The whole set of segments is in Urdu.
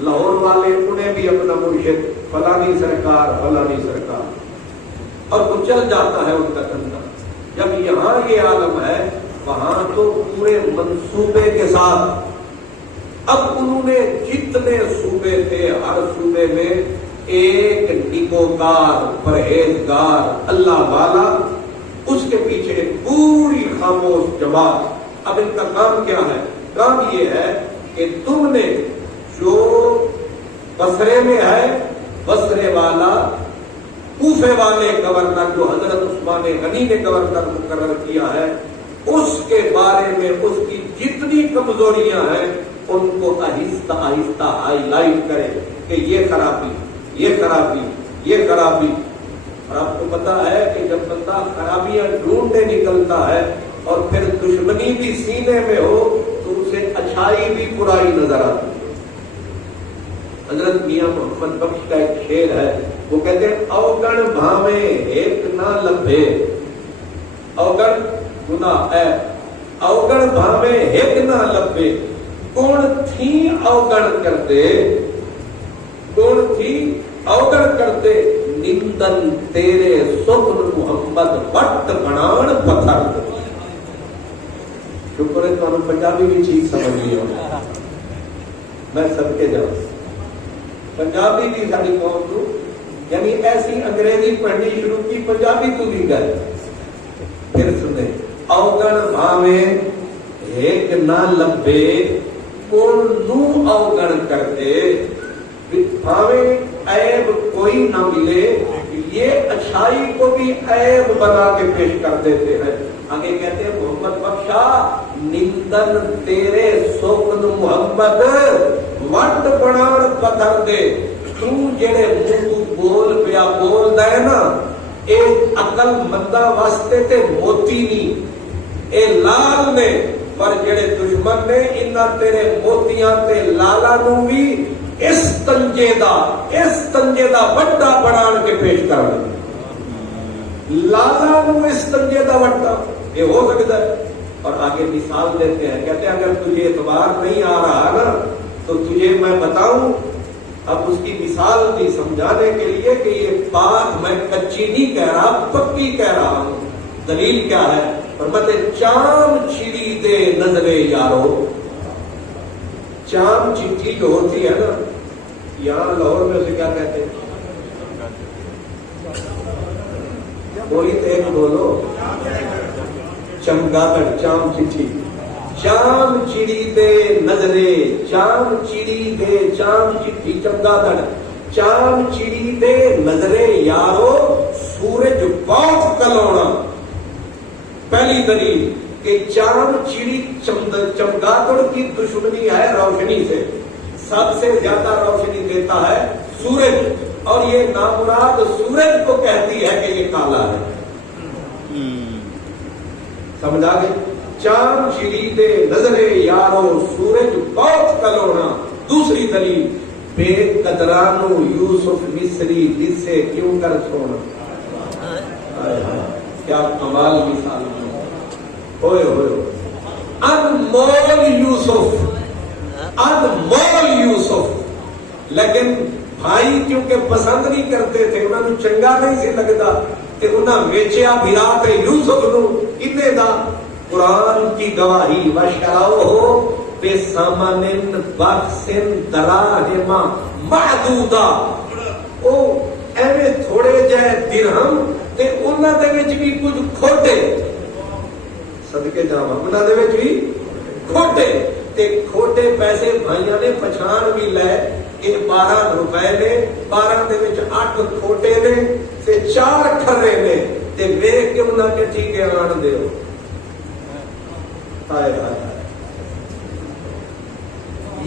لاہور والے انہیں بھی اپنا مرشد فلانی سرکار اور وہ چل جاتا ہے ان کا دھندا. جب یہاں یہ عالم ہے وہاں تو پورے منصوبے کے ساتھ. اب انہوں نے جتنے صوبے تھے ہر صوبے میں ایک نیکوکار پرہیزگار اللہ والا، اس کے پیچھے ایک پوری خاموش جماعت. اب ان کا کام کیا ہے؟ کام یہ ہے کہ تم نے جو بصرے میں ہے بصرے والا، کوفے والے گورنر جو حضرت عثمان غنی نے گورنر مقرر کیا ہے، اس کے بارے میں اس کی جتنی کمزوریاں ہیں ان کو آہستہ آہستہ ہائی لائٹ کرے کہ یہ خرابی، یہ خرابی، یہ خرابی. اور آپ کو پتا ہے کہ جب بندہ خرابیاں ڈھونڈنے نکلتا ہے اور پھر دشمنی بھی سینے میں ہو تو اسے اچھائی بھی برائی نظر آتی ہے. حضرت میاں محمد بخش کا ایک شعر ہے، وہ کہتے ہیں اوگن بھاوے ایک نہ لبھے، اوگن گناہ ہے، اوگن بھاوے ایک نہ لبھے، کون تھی اوگن کرتے، کون تھی اوگن کرتے، نندن تیرے سبن محمد وٹ بنان پتھر. شکر ہے تو پنجابی بھی ٹھیک سمجھ لیا، میں سب کے جاؤں پنجابی بھی ساری قوم تو یعنی ایسی انگریزی پڑھنی شروع کی پنجابی تو بھی گئے. پھر سنے اوگن بھاوے ایک نہ لبے کون نو اوگن کرتے، بھاوے عیب کوئی نہ ملے یہ اچھائی کو بھی عیب بنا کے پیش کر دیتے ہیں. آگے کہتے ہیں محمد بخشا نندن تیرے سوکن محمد وٹ بنان پتھر دے. تو جڑے منہ بول پیا بول دے نا اے عقل مندہ واسطے تے موتی نہیں، اے لال نے، پر جڑے دشمن نے انہاں تیرے موتیاں تے لالا نو بھی اس تنجے دا وڈا بنان کے پیش کر دے. لالا نو اس تنجے دا وڈا یہ ہو سکتا ہے. اور آگے مثال دیتے ہیں، کہتے ہیں اگر تجھے اعتبار نہیں آ رہا نا تو تجھے میں بتاؤں، اب اس کی مثال بھی سمجھانے کے لیے کہ یہ بات میں کچی نہیں کہہ رہا پکی کہہ رہا ہوں. دلیل کیا ہے؟ فرماتے چام چڑی دے نظرے یارو. چام چٹھی جو ہوتی ہے نا، یہاں لاہور میں اسے کیا کہتے ہیں؟ بولی تو ایک بولو. چمگادڑ. چام چٹھی. چام چڑی دے نظرے، چام چڑی دے، چام چٹھی چمگادڑ، چام چڑی دے نظرے یارو سورج بہت کلونا. پہلی دلیل کہ چام چڑی چمگادڑ کی دشمنی ہے روشنی سے، سب سے زیادہ روشنی دیتا ہے سورج، اور یہ نامراد سورج کو کہتی ہے کہ یہ کالا ہے. سمجھا گئے؟ چام چڑی دے نظرے یارو سورج بہت کلونا. دوسری دلیل بے قدرانو یوسف مصری جس سے کیوں کر چھوڑا. کیا کمال مثال ہوئے ہوئے. انمول یوسف، انمول یوسف، لیکن بھائی کیونکہ پسند نہیں کرتے تھے، انہوں نے چنگا نہیں سی لگتا کہ انہاں ویچیا بھرا تے یوسف نو کنے دا. قرآن کی گواہی وشراؤہ بے سامن بخسن دراہما معدودا. او ایویں تھوڑے جائے درہم تے انہاں دے وچ بھی کچھ کھوٹے، صدقے جاواں انہاں دے وچ بھی کھوٹے تے کھوٹے پیسے بھائیاں نے پچھان بھی لے کہ 12 روپے نے، 12 دے وچ 8 کھوٹے نے تے 4 کھرے نے تے ویکھ کے انہاں کے ٹھیکے آن دیو.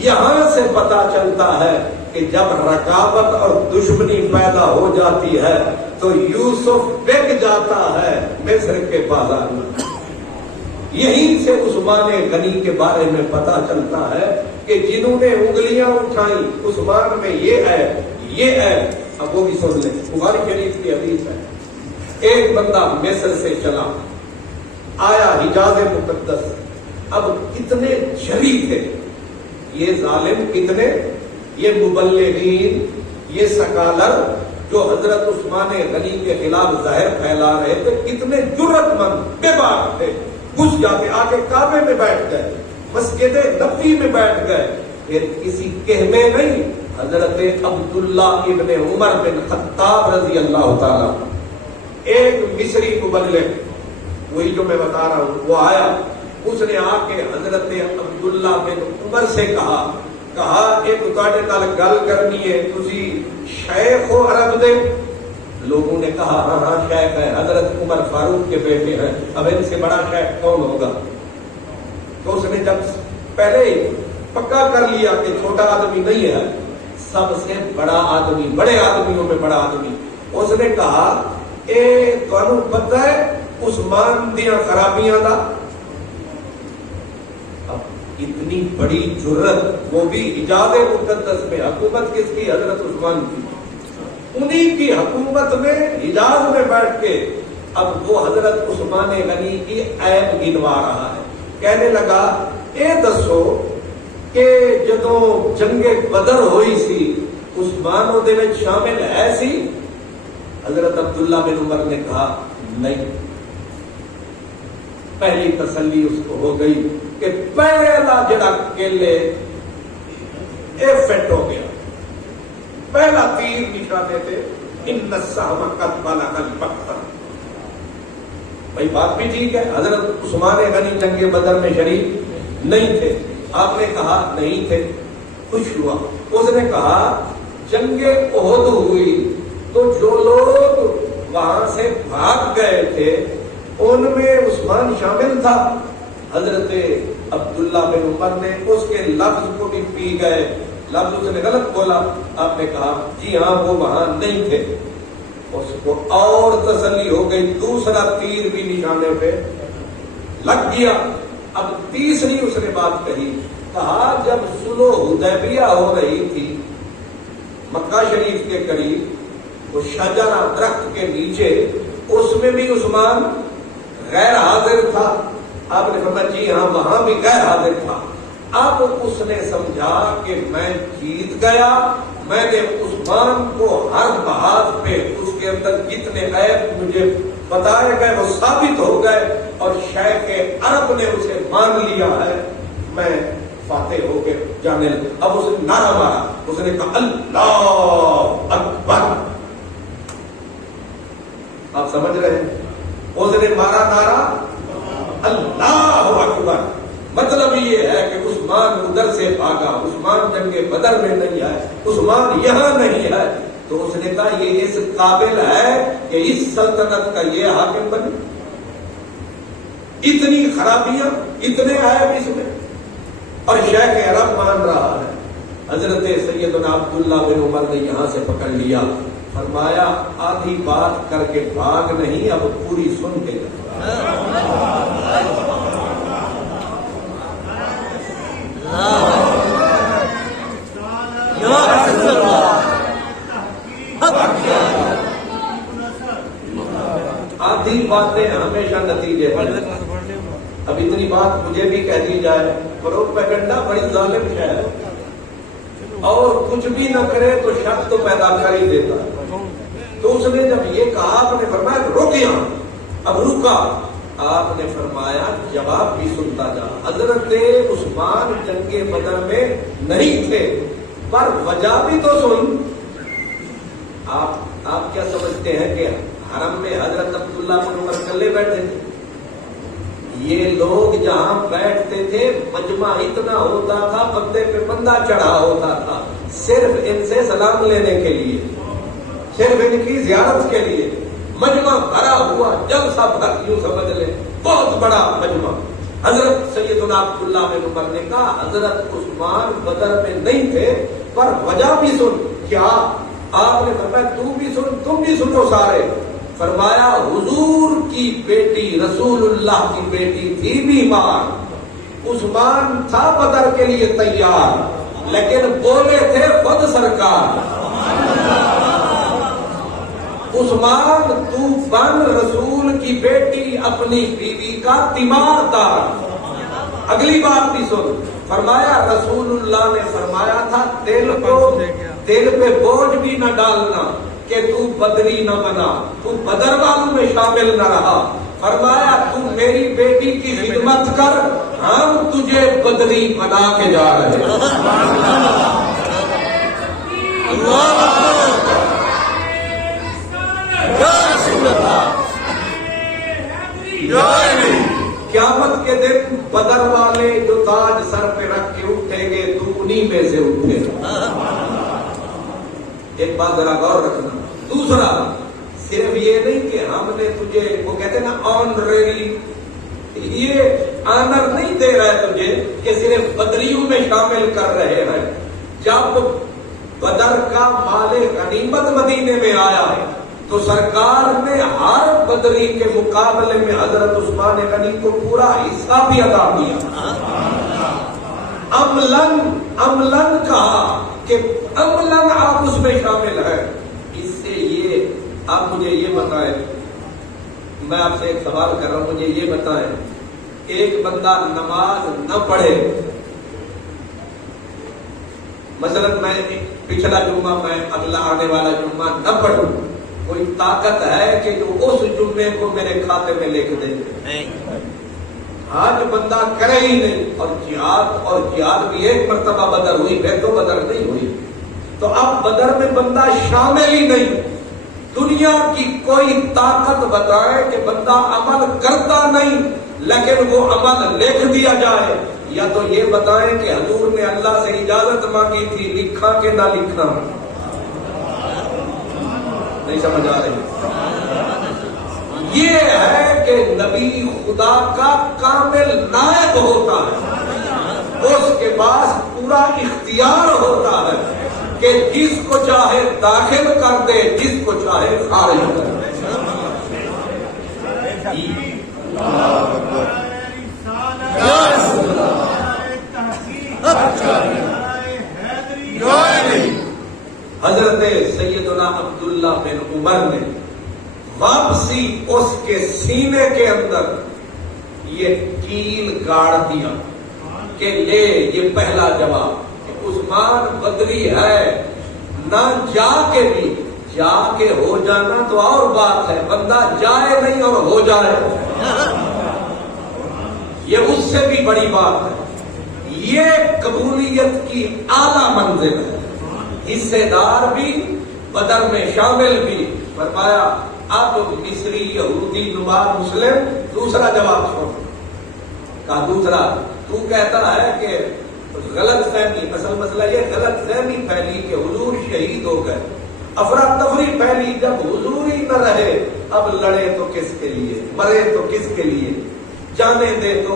یہاں سے پتا چلتا ہے کہ جب رقابت اور دشمنی پیدا ہو جاتی ہے تو یوسف بک جاتا ہے مصر کے بازار میں. یہیں سے عثمان غنی کے بارے میں پتا چلتا ہے کہ جنہوں نے انگلیاں اٹھائیں عثمان میں یہ ہے، یہ ہے. اب وہ بھی سن لیں، بخاری شریف کی حدیث ہے. ایک بندہ مصر سے چلا آیا حجاز مقدس. اب کتنے جری تھے یہ ظالم کتنے، یہ مبلغین، یہ سکالر جو حضرت عثمان غنی کے خلاف ظاہر پھیلا رہے تھے، کتنے جرأت مند بے باک تھے، گھس جاتے، آ کے کعبے میں بیٹھ گئے، مسجد نبوی میں بیٹھ گئے، پھر کسی کہمے نہیں، حضرت عبداللہ ابن عمر بن خطاب رضی اللہ تعالیٰ، ایک مصری مبلغ، وہی جو میں بتا رہا ہوں، وہ آیا، اس نے آ کے حضرت عبداللہ بن عمر سے کہا ایک تواڈے نال گل کرنی ہے، تسی شیخ ہو عرب دے؟ لوگوں نے کہا ہاں ہاں شیخ ہے، حضرت عمر فاروق کے بیٹے ہیں، اب ان سے بڑا شیخ کون ہوگا؟ تو اس نے جب پہلے ہی پکا کر لیا کہ چھوٹا آدمی نہیں ہے، سب سے بڑا آدمی، بڑے آدمیوں میں بڑا آدمی، اس نے کہا اے تانوں پتہ ہے عثمان دیاں خرابیاں دا؟ اتنی بڑی جرت، وہ بھی حجاز مقدس میں، حکومت کس کی؟ حضرت عثمان کی، انہی کی حکومت میں حجاز میں بیٹھ کے اب وہ حضرت عثمان غنی کی عیب گنوا رہا ہے، کہنے لگا اے دسو کہ جدوں جنگ بدر ہوئی سی عثمان دے وچ شامل ہے سی؟ حضرت عبداللہ بن عمر نے کہا نہیں۔ پہلی تسلی اس کو ہو گئی کہ پہلا جڑا کیلے اے فٹ ہو گیا، پہلا تیر نشانے تھے، ان السہم قد بلغ المقتل۔ بھائی بات بھی ٹھیک ہے، حضرت عثمان غنی جنگ بدر میں شریک نہیں تھے، آپ نے کہا نہیں تھے، خوش ہوا۔ اس نے کہا جنگ احد ہوئی تو جو لوگ وہاں سے بھاگ گئے تھے ان میں عثمان شامل تھا۔ حضرت عبداللہ بن عمر نے اس کے لفظ کو بھی پی گئے، لفظ اس نے غلط بولا، آپ نے کہا جی ہاں وہ وہاں نہیں تھے۔ اس کو اور تسلی ہو گئی، دوسرا تیر بھی نشانے پہ لگ گیا۔ اب تیسری اس نے بات کہی، کہا جب صلح حدیبیہ ہو رہی تھی مکہ شریف کے قریب، وہ شجرہ درخت کے نیچے، اس میں بھی عثمان غیر حاضر تھا۔ آپ نے فرمایا جی ہاں وہاں بھی غیر حاضر تھا۔ اب اس نے سمجھا کہ میں جیت گیا، میں نے عثمان کو ہر بحاث پہ اس کے اندر جتنے عیب مجھے بتائے گئے وہ ثابت ہو گئے، اور شیخ عرب نے اسے مان لیا ہے، میں فاتح ہو کے جانے لگا۔ اب اس نے نعرہ مارا، اس نے کہا اللہ اکبر۔ آپ سمجھ رہے ہیں؟ اس نے مارا نعرہ اللہ اکبر، مطلب یہ ہے کہ عثمان ادھر سے بھاگا، عثمان جنگ بدر میں نہیں ہے، عثمان یہاں نہیں ہے۔ تو اس نے کہا یہ اس قابل ہے کہ اس سلطنت کا یہ حاکم بنے؟ اتنی خرابیاں، اتنے عیب اس میں، اور شیخ عرب مان رہا ہے۔ حضرت سیدنا عبداللہ بن عمر نے یہاں سے پکڑ لیا، فرمایا آدھی بات کر کے بھاگ نہیں، اب پوری سن کے جا۔ آدھی باتیں ہمیشہ نتیجے پر۔ اب اتنی بات مجھے بھی کہہ دی جائے، پروپیگنڈا بڑی ظالم شے ہے، اور کچھ بھی نہ کرے تو شک تو پیدا کر ہی دیتا۔ تو اس نے جب یہ کہا، آپ نے فرمایا رک یہاں، اب رکا۔ آپ نے فرمایا جواب بھی سنتا جا، حضرت عثمان جنگ بدر میں نہیں تھے، پر وجہ بھی تو سن۔ آپ کیا سمجھتے ہیں کہ حرم میں حضرت عبداللہ بن عمر کلے بیٹھے تھے؟ یہ لوگ جہاں بیٹھتے تھے مجمع اتنا ہوتا تھا، بندے پہ بندہ چڑھا ہوتا تھا، صرف ان سے سلام لینے کے لیے، صرف ان کی زیارت کے لیے مجمع بھرا ہوا، جلسہ بھر، یوں سمجھ لیں بہت بڑا مجمع۔ حضرت سیدنا عبداللہ بن عمر نے کہا حضرت عثمان بدر میں نہیں تھے، پر وجہ بھی سن۔ کیا؟ آپ نے فرمایا تو بھی سن، تم بھی سنو سارے۔ فرمایا حضور کی بیٹی، رسول اللہ کی بیٹی تھی بیمار، عثمان تھا بدر کے لیے تیار، لیکن بولے تھے خود سرکار، عثمان تو بن رسول کی بیٹی اپنی بیوی کا تیمار دار۔ اگلی بات بھی سن، فرمایا رسول اللہ نے فرمایا تھا دل پہ بوجھ بھی نہ ڈالنا کہ تو بدری نہ بنا، تو بدر والوں میں شامل نہ رہا، فرمایا تو میری بیٹی کی خدمت کر، ہم تجھے بدری بنا کے جا رہے ہیں۔ قیامت کے دن بدر والے جو تاج سر پہ رکھ کے اٹھیں گے تو انہی میں سے اٹھے گا۔ ایک بات ذرا غور رکھنا۔ دوسرا، صرف یہ نہیں کہ ہم نے تجھے، وہ کہتے ہیں نا آنریری، یہ آنر نہیں دے رہا ہے تجھے کہ صرف بدریوں میں شامل کر رہے ہیں۔ جب بدر کا مال غنیمت مدینے میں آیا ہے تو سرکار نے ہر بدری کے مقابلے میں حضرت عثمان غنی کو پورا حصہ بھی عطا کیا۔ عملاً کہا کہ عملاً آپ اس میں شامل ہیں۔ اس سے یہ، آپ مجھے یہ بتائیں، میں آپ سے ایک سوال کر رہا ہوں، مجھے یہ بتائیں، ایک بندہ نماز نہ پڑھے، مثلا میں پچھلا جمعہ میں اگلا آنے والا جمعہ نہ پڑھوں، کوئی طاقت ہے کہ جو اس جمعے کو میرے کھاتے میں لکھ دے؟ آج بندہ کرے ہی نہیں، اور جہاد بھی ایک مرتبہ بدر ہوئی، پھر تو بدر نہیں ہوئی، تو اب بدر میں بندہ شامل ہی نہیں۔ دنیا کی کوئی طاقت بتائے کہ بندہ عمل کرتا نہیں لیکن وہ عمل لکھ دیا جائے، یا تو یہ بتائیں کہ حضور نے اللہ سے اجازت مانگی تھی لکھا کہ نہ لکھنا؟ نہیں سمجھ آ رہی؟ یہ ہے کہ نبی خدا کا کامل نائب ہوتا ہے، اس کے پاس پورا اختیار ہوتا ہے کہ جس کو چاہے داخل کر دے، جس کو چاہے خارج کر دے۔ حضرت سیدنا عبداللہ بن عمر نے واپسی اس کے سینے کے اندر یہ کیل گاڑ دیا کہ لے، یہ پہلا جواب کہ عثمان بدری ہے، نہ جا کے بھی، جا کے ہو جانا تو اور بات ہے، بندہ جائے نہیں اور ہو جائے، یہ اس سے بھی بڑی بات ہے۔ یہ قبولیت کی اعلیٰ منزل ہے، حصے دار بھی، بدر میں شامل بھی۔ فرمایا اب مصری، یہودی، نمار، مسلم، دوسرا جواب سن۔ کہا دوسرا، تو کہتا ہے کہ غلط فہمی، اصل مسئلہ یہ غلط فہمی پھیلی کہ حضور شہید ہو گئے، افراتفری پھیلی، جب حضور ہی نہ رہے اب لڑے تو کس کے لیے، مرے تو کس کے لیے، جانے دے تو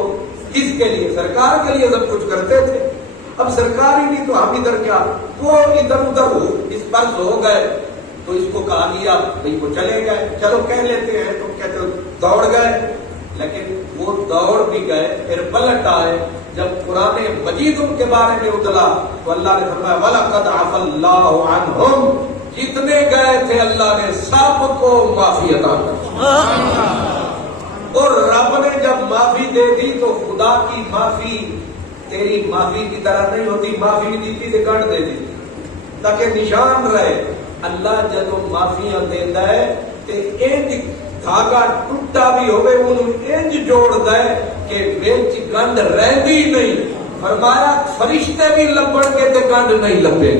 کس کے لیے؟ سرکار کے لیے سب کچھ کرتے تھے، اب سرکار ہی نہیں تو ہم ادھر کیا؟ وہ ادھر ادھر ہو، اس فرض ہو گئے تو اس کو کہا گیا بھائی وہ چلے گئے، چلو کہہ لیتے ہیں، تو کہتے ہو دوڑ گئے، لیکن وہ دوڑ بھی گئے، پھر پلٹ آئے۔ جب قرآن مجید ان کے بارے میں اترا تو اللہ نے فرمایا وَلَقَدْ عَفَا اللَّهُ عَنْهُمْ، جتنے گئے تھے اللہ نے سب کو معافی عطا کر، اور رب نے جب معافی دے دی تو خدا کی معافی تیری معافی کی طرح نہیں ہوتی، معافی دی تھی تو گنڈ دے دی تاکہ نشان رہے۔ اللہ جب معافیاں دیتا ہے تو انج دھاگا ٹوٹا بھی ہوئے انہوں انج جوڑ دے کہ وچ گنڈ رہتی نہیں۔ فرمایا فرشتے بھی لبڑ کے تے گنڈ نہیں لبے۔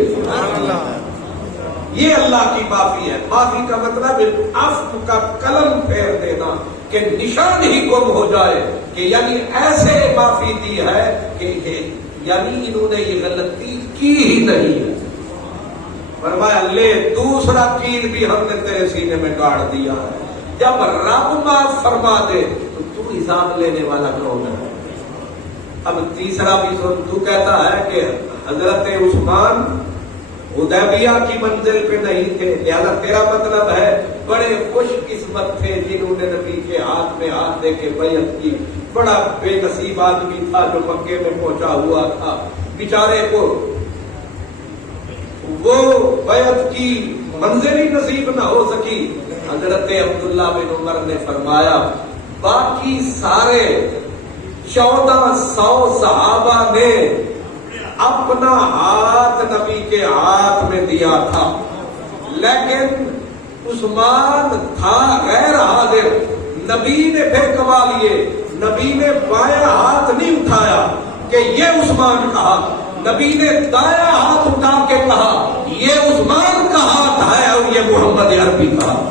یہ اللہ کی معافی ہے۔ معافی کا مطلب عفو کا قلم پھیر دینا کہ نشان ہی گم ہو جائے کہ یعنی ایسے معافی دی ہے کہ یعنی انہوں نے یہ غلطی کی ہی نہیں ہے۔ فرمایا لے دوسرا کیل بھی ہم نے تیرے سینے میں گاڑ دیا ہے۔ جب رب معاف فرما دے تو حساب لینے والا کون ہے؟ اب تیسرا بھی سن، تو کہتا ہے کہ حضرت عثمان حدیبیہ کی منزل پہ نہیں تھے، لہذا تیرا مطلب ہے بڑے خوش قسمت تھے جنہوں نے نبی کے ہاتھ میں ہاتھ دے کے بیعت کی۔ بڑا بے نصیب آدمی تھا جو مکے میں پہنچا ہوا تھا، بیچارے کو وہ بیعت کی منزل ہی نصیب نہ ہو سکی۔ حضرت عبداللہ بن عمر نے فرمایا باقی سارے 1400 صحابہ نے اپنا ہاتھ نبی کے ہاتھ میں دیا تھا، لیکن عثمان تھا غیر حاضر. نبی نے پھر کما لیے، نبی نے بائیں ہاتھ نہیں اٹھایا کہ یہ عثمان کا ہاتھ، نبی نے دائیں ہاتھ اٹھا کے کہا یہ عثمان کا ہاتھ ہے اور یہ محمد عربی کا ہاتھ.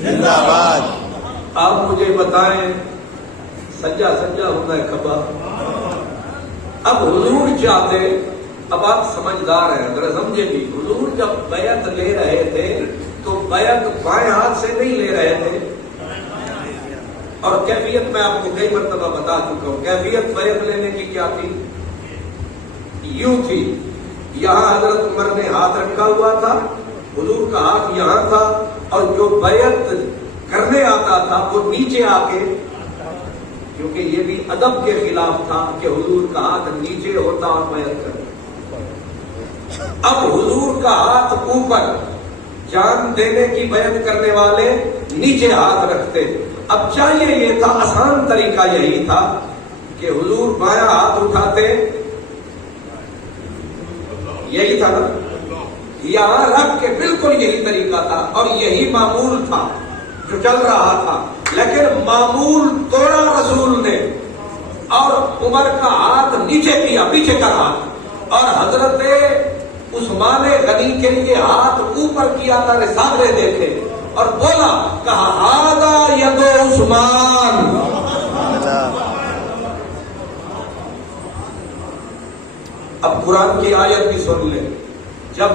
زندہ باد. آپ مجھے بتائیں، سجا سجا ہوتا ہے کھبا. اب حضور چاہتے، اب آپ سمجھدار ہیں، ذرا سمجھے بھی، حضور جب بیعت لے رہے تھے تو بیعت بائیں ہاتھ سے نہیں لے رہے تھے. اور کیفیت میں آپ کو کئی مرتبہ بتا چکا ہوں، کیفیت بیعت لینے کی کیا تھی؟ یوں تھی، یہاں حضرت عمر نے ہاتھ رکھا ہوا تھا، حضور کا ہاتھ یہاں تھا، اور جو بیعت کرنے آتا تھا وہ نیچے آ کے، کیونکہ یہ بھی ادب کے خلاف تھا کہ حضور کا ہاتھ نیچے ہوتا اور بیعت کرتا. اب حضور کا ہاتھ اوپر، جان دینے کی بیعت کرنے والے نیچے ہاتھ رکھتے. اب چاہیے یہ تھا، آسان طریقہ یہی تھا کہ حضور بایاں ہاتھ اٹھاتے، یہی تھا نا، یہاں رکھ کے، بالکل یہی طریقہ تھا اور یہی معمول تھا جو چل رہا تھا. لیکن معمول توڑا رسول نے اور عمر کا ہاتھ نیچے کیا، پیچھے کا ہاتھ، اور حضرت عثمان غنی کے لیے ہاتھ اوپر کیا تھا. رسالے دیکھے اور بولا، کہا ہذا ید عثمان. اب قرآن کی آیت بھی سن لیں، جب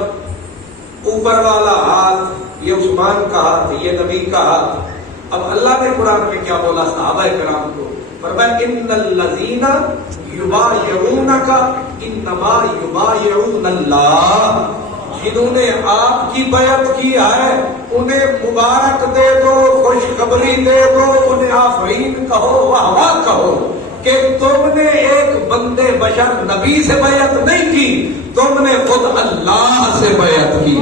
اوپر والا ہاتھ یہ عثمان کا ہاتھ، یہ نبی کا ہاتھ. اب اللہ نے قرآن میں کیا بولا صحابہ کرام کو؟ فرمایا ان الذین یبایعونک انما یبایعون اللہ. جنہوں نے آپ کی بیعت کی ہے انہیں مبارک دے دو، خوشخبری دے دو، انہیں آفرین کہو، واہ واہ کہو کہ تم نے ایک بندے بشر نبی سے بیعت نہیں کی، تم نے خود اللہ سے بیعت کی.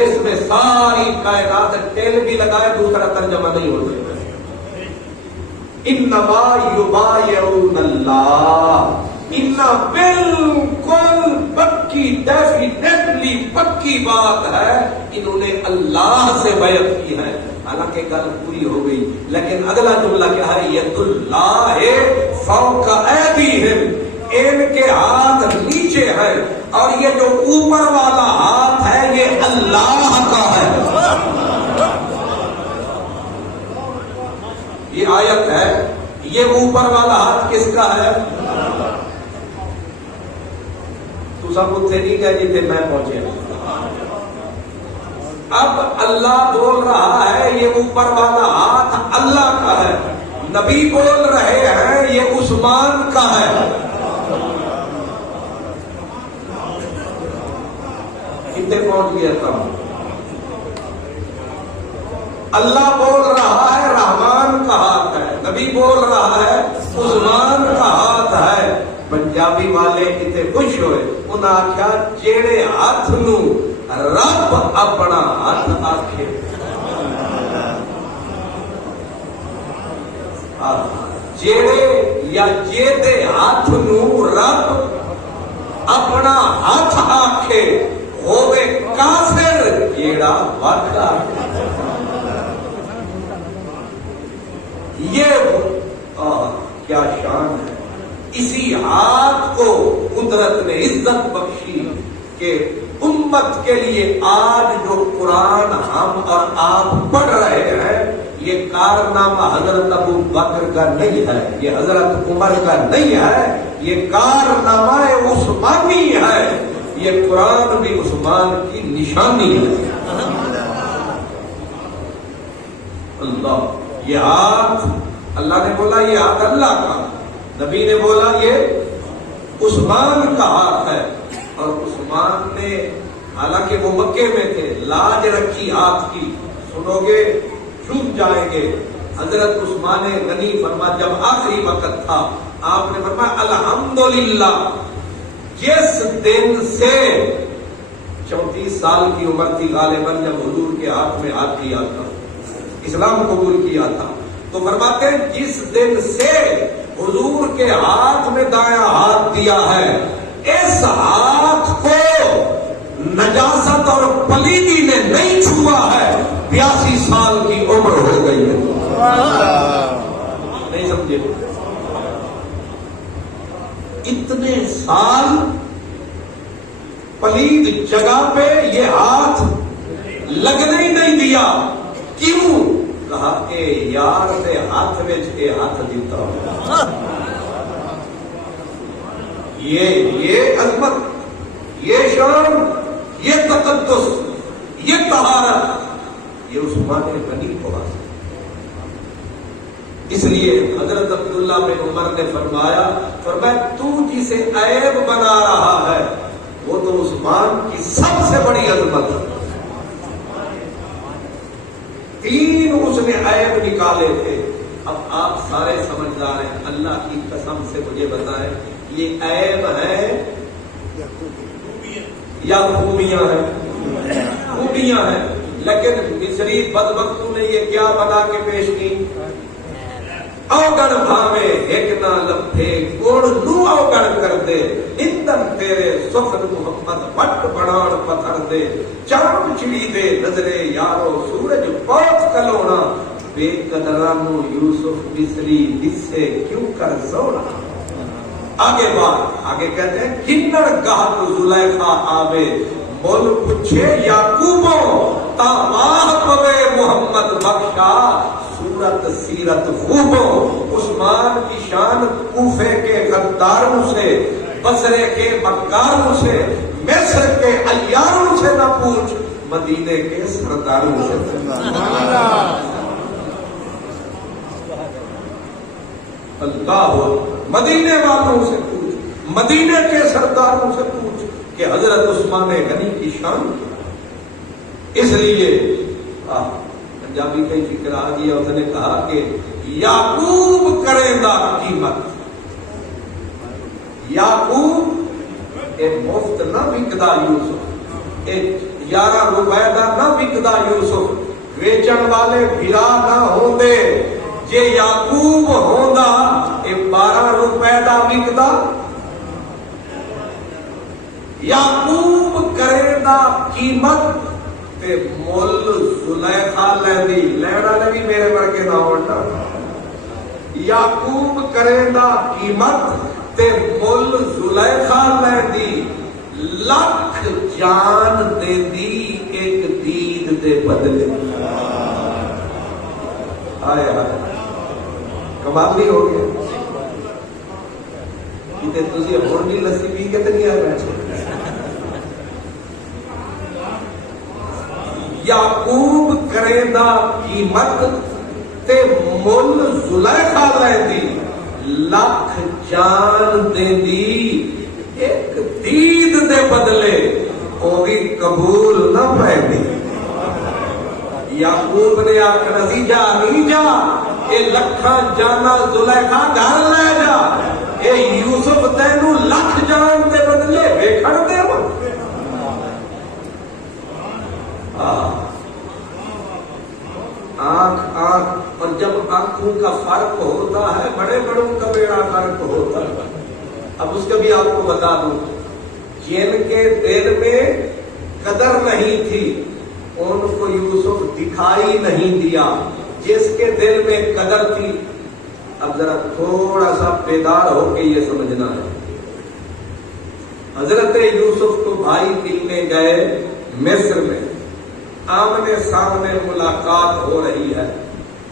اس میں ساری کائنات تیل بھی لگائے دوسرا ترجمہ نہیں ہو سکتا. انما یبایعون اللہ، انہا بالکل پکی، ڈیفینیٹلی پکی بات ہے، انہوں نے اللہ سے بیعت کی ہے. حالانکہ گل پوری ہو گئی، لیکن اگلا جملہ کیا ہے؟ ید اللہ فوق ایدیہم، ان کے ہاتھ نیچے ہے اور یہ جو اوپر والا ہاتھ ہے یہ اللہ کا ہے. یہ آیت ہے، یہ اوپر والا ہاتھ کس کا ہے؟ تو سب اتنے نہیں گئے جتنے میں پہنچے. اب اللہ بول رہا ہے یہ اوپر والا ہاتھ اللہ کا ہے، نبی بول رہے ہیں یہ عثمان کا ہے. کتنے پہنچ گیا تھا؟ اللہ بول رہا ہے رحمان کا ہاتھ ہے، نبی بول رہا ہے عثمان کا ہاتھ ہے. پنجابی والے کتنے خوش ہوئے، انہاں آخیا جیڑے ہاتھ نو رب اپنا ہاتھ آکھے. جیڑے یا جیدے ہاتھ نو رب اپنا ہاتھ آکھے ہوے کافر جیڑا وقت آکھے. یہ کیا شان ہے. اسی ہاتھ کو قدرت نے عزت بخشی کہ امت کے لیے آج جو قرآن ہم اور آپ پڑھ رہے ہیں یہ کارنامہ حضرت ابو بکر کا نہیں ہے، یہ حضرت عمر کا نہیں ہے، یہ کارنامہ عثمانی ہے. یہ قرآن بھی عثمان کی نشانی ہے. اللہ، یہ ہاتھ اللہ نے بولا یہ ہاتھ اللہ کا، نبی نے بولا یہ عثمان کا ہاتھ ہے. اور عثمان نے حالانکہ وہ مکے میں تھے لاج رکھی ہاتھ کی، سنو گے چوب جائیں گے. حضرت عثمان غنی فرما جب آخری وقت تھا آپ نے فرمایا الحمدللہ، 34 سال کی عمر تھی غالباً جب حضور کے ہاتھ میں ہاتھ دیا تھا، اسلام قبول کیا تھا. تو فرماتے ہیں جس دن سے حضور کے ہاتھ میں دایاں ہاتھ دیا ہے، اس ہاتھ کو نجاست اور پلیدی نے نہیں چھوا ہے. 82 سال کی عمر ہو گئی ہے. نہیں سمجھے؟ اتنے سال پلید جگہ پہ یہ ہاتھ لگنے ہی نہیں دیا. کیوں؟ کہا کہ یار دے ہاتھ میں ہاتھ دیتا ہوں. یہ عظمت، یہ شان، یہ تقدس، یہ طہارت، یہ عثمان غنی کو حاصل. اس لیے حضرت عبداللہ بن عمر نے فرمایا تو جسے عیب بنا رہا ہے وہ تو عثمان کی سب سے بڑی عظمت ہے. 3 اس نے عیب نکالے تھے. اب آپ سارے سمجھدار ہیں، اللہ کی قسم سے مجھے بتائیں یہ عیب ہے یا خوبیاں ہیں؟ خوبیاں ہیں. لیکن مصری بدبختوں نے یہ کیا بنا کے پیش کی؟ اوگن بھاوے ایک نہ لپھے گوڑ نو اوگن کر دے، اندن تیرے سخن محمد بٹ بڑان پتھر دے، چاند چڑی دے نظرے یارو سورج پوچھ کلونا، بے قدرانو یوسف مصری دسے کیوں کر سونا. آگے کہتے ہیں کنڑ گاہک زلیخا آوے، مول پوچھے یعقوبوں تا ماہ پوے محمد بخشا، صورت سیرت خوبوں. عثمان کی شان کوفے کے غداروں سے، بصرے کے مکاروں سے، مصر کے عیاروں سے نہ پوچھ، مدینے کے سرداروں سے. اللہ مدینے والوں سے پوچھ، مدینے کے سرداروں سے پوچھ کہ حضرت عثمان غنی کی شان. اس لیے پنجابی کا فکر آ گیا. اس نے کہا کہ یعقوب کرے دا قیمت، یعقوب اے مفت نہ وکدا یوسف، اے 11 روپے دا نہ وکدا یوسف، ویچن والے بھرا نہ ہوندے، جے یعقوب ہوندا اے 12 روپے دا وکدا. یعقوب کرے دا قیمت تے مول زلیخا لیندی، لینا نے بھی میرے ورگے نہ ہوتا. یعقوب کرے دا قیمت تے مول زلیخا لیندی، لکھ جان دیندی ایک دید دے بدلے. آئے کمال نہیں ہو گیا؟ کتے تجھے ہون بھی لسی پی کے تو نہیں آئے بیٹھے. یعقوب کرے دا قیمت تے مل زلیخا لیندی، لکھ جان دیندی ایک دید دے بدلے، او بھی قبول نہ پہنی. یعقوب نے آخر سی جا نہیں جا، اے لکھاں جانا زلیخا گھر لے جا، اے یوسف تینوں لکھ جان دے بدلے ویکھن دے. آنکھ، اور جب آنکھوں کا فرق ہوتا ہے بڑے بڑوں کا بیڑا فرق ہوتا ہے. اب اس کا بھی آپ کو بتا دوں، جن کے دل میں قدر نہیں تھی ان کو یوسف دکھائی نہیں دیا، جس کے دل میں قدر تھی. اب ذرا تھوڑا سا بیدار ہو کے یہ سمجھنا ہے. حضرت یوسف کو بھائی ملنے گئے مصر میں، آمنے سامنے ملاقات ہو رہی ہے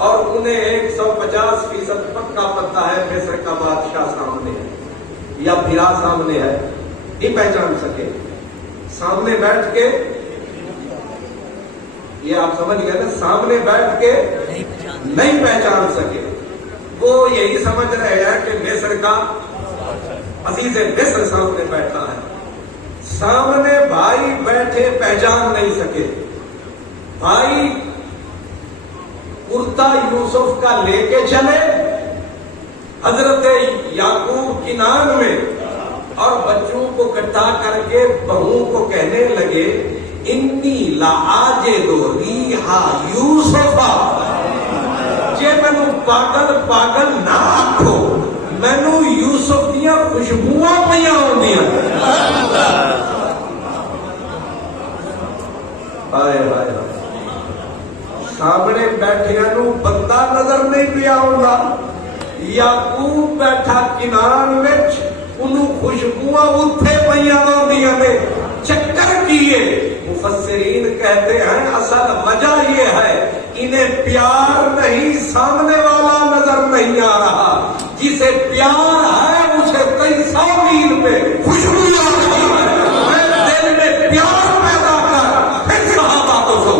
اور انہیں 150% پکا پتہ ہے مصر کا بادشاہ سامنے ہے یا بھرا سامنے ہے. نہیں پہچان سکے. سامنے بیٹھ کے، یہ آپ سمجھ گئے نا، سامنے بیٹھ کے نہیں پہچان سکے. وہ یہی سمجھ رہے ہیں کہ مصر کا عزیز مصر سامنے بیٹھا ہے. سامنے بھائی بیٹھے پہچان نہیں سکے. بھائی کرتا یوسف کا لے کے چلے، حضرت یعقوب کنان میں اور بچوں کو اکٹھا کر کے بہوؤں کو کہنے لگے انی لاجد ریحا یوسفا، جے مینو پاگل پاگل نہ آکھو، مینو یوسف دیاں خوشبوواں پیاں ہوندیاں۔ ہائے ہائے سامنے بیٹھیاں نو بندہ نظر نہیں پیا ہوندا، یعقوب بیٹھا کنان وچ انہوں خوشبوواں اتھے پیاں ہوندیاں نے۔ چکر کیے مفسرین کہتے ہیں اصل وجہ یہ ہے انہیں پیار نہیں، سامنے والا نظر نہیں آ رہا، جسے پیار ہے اسے 300 میل پہ خوشبو آ رہی ہے۔ میں دل میں پیار پیدا کر پھر صحابہ کو سو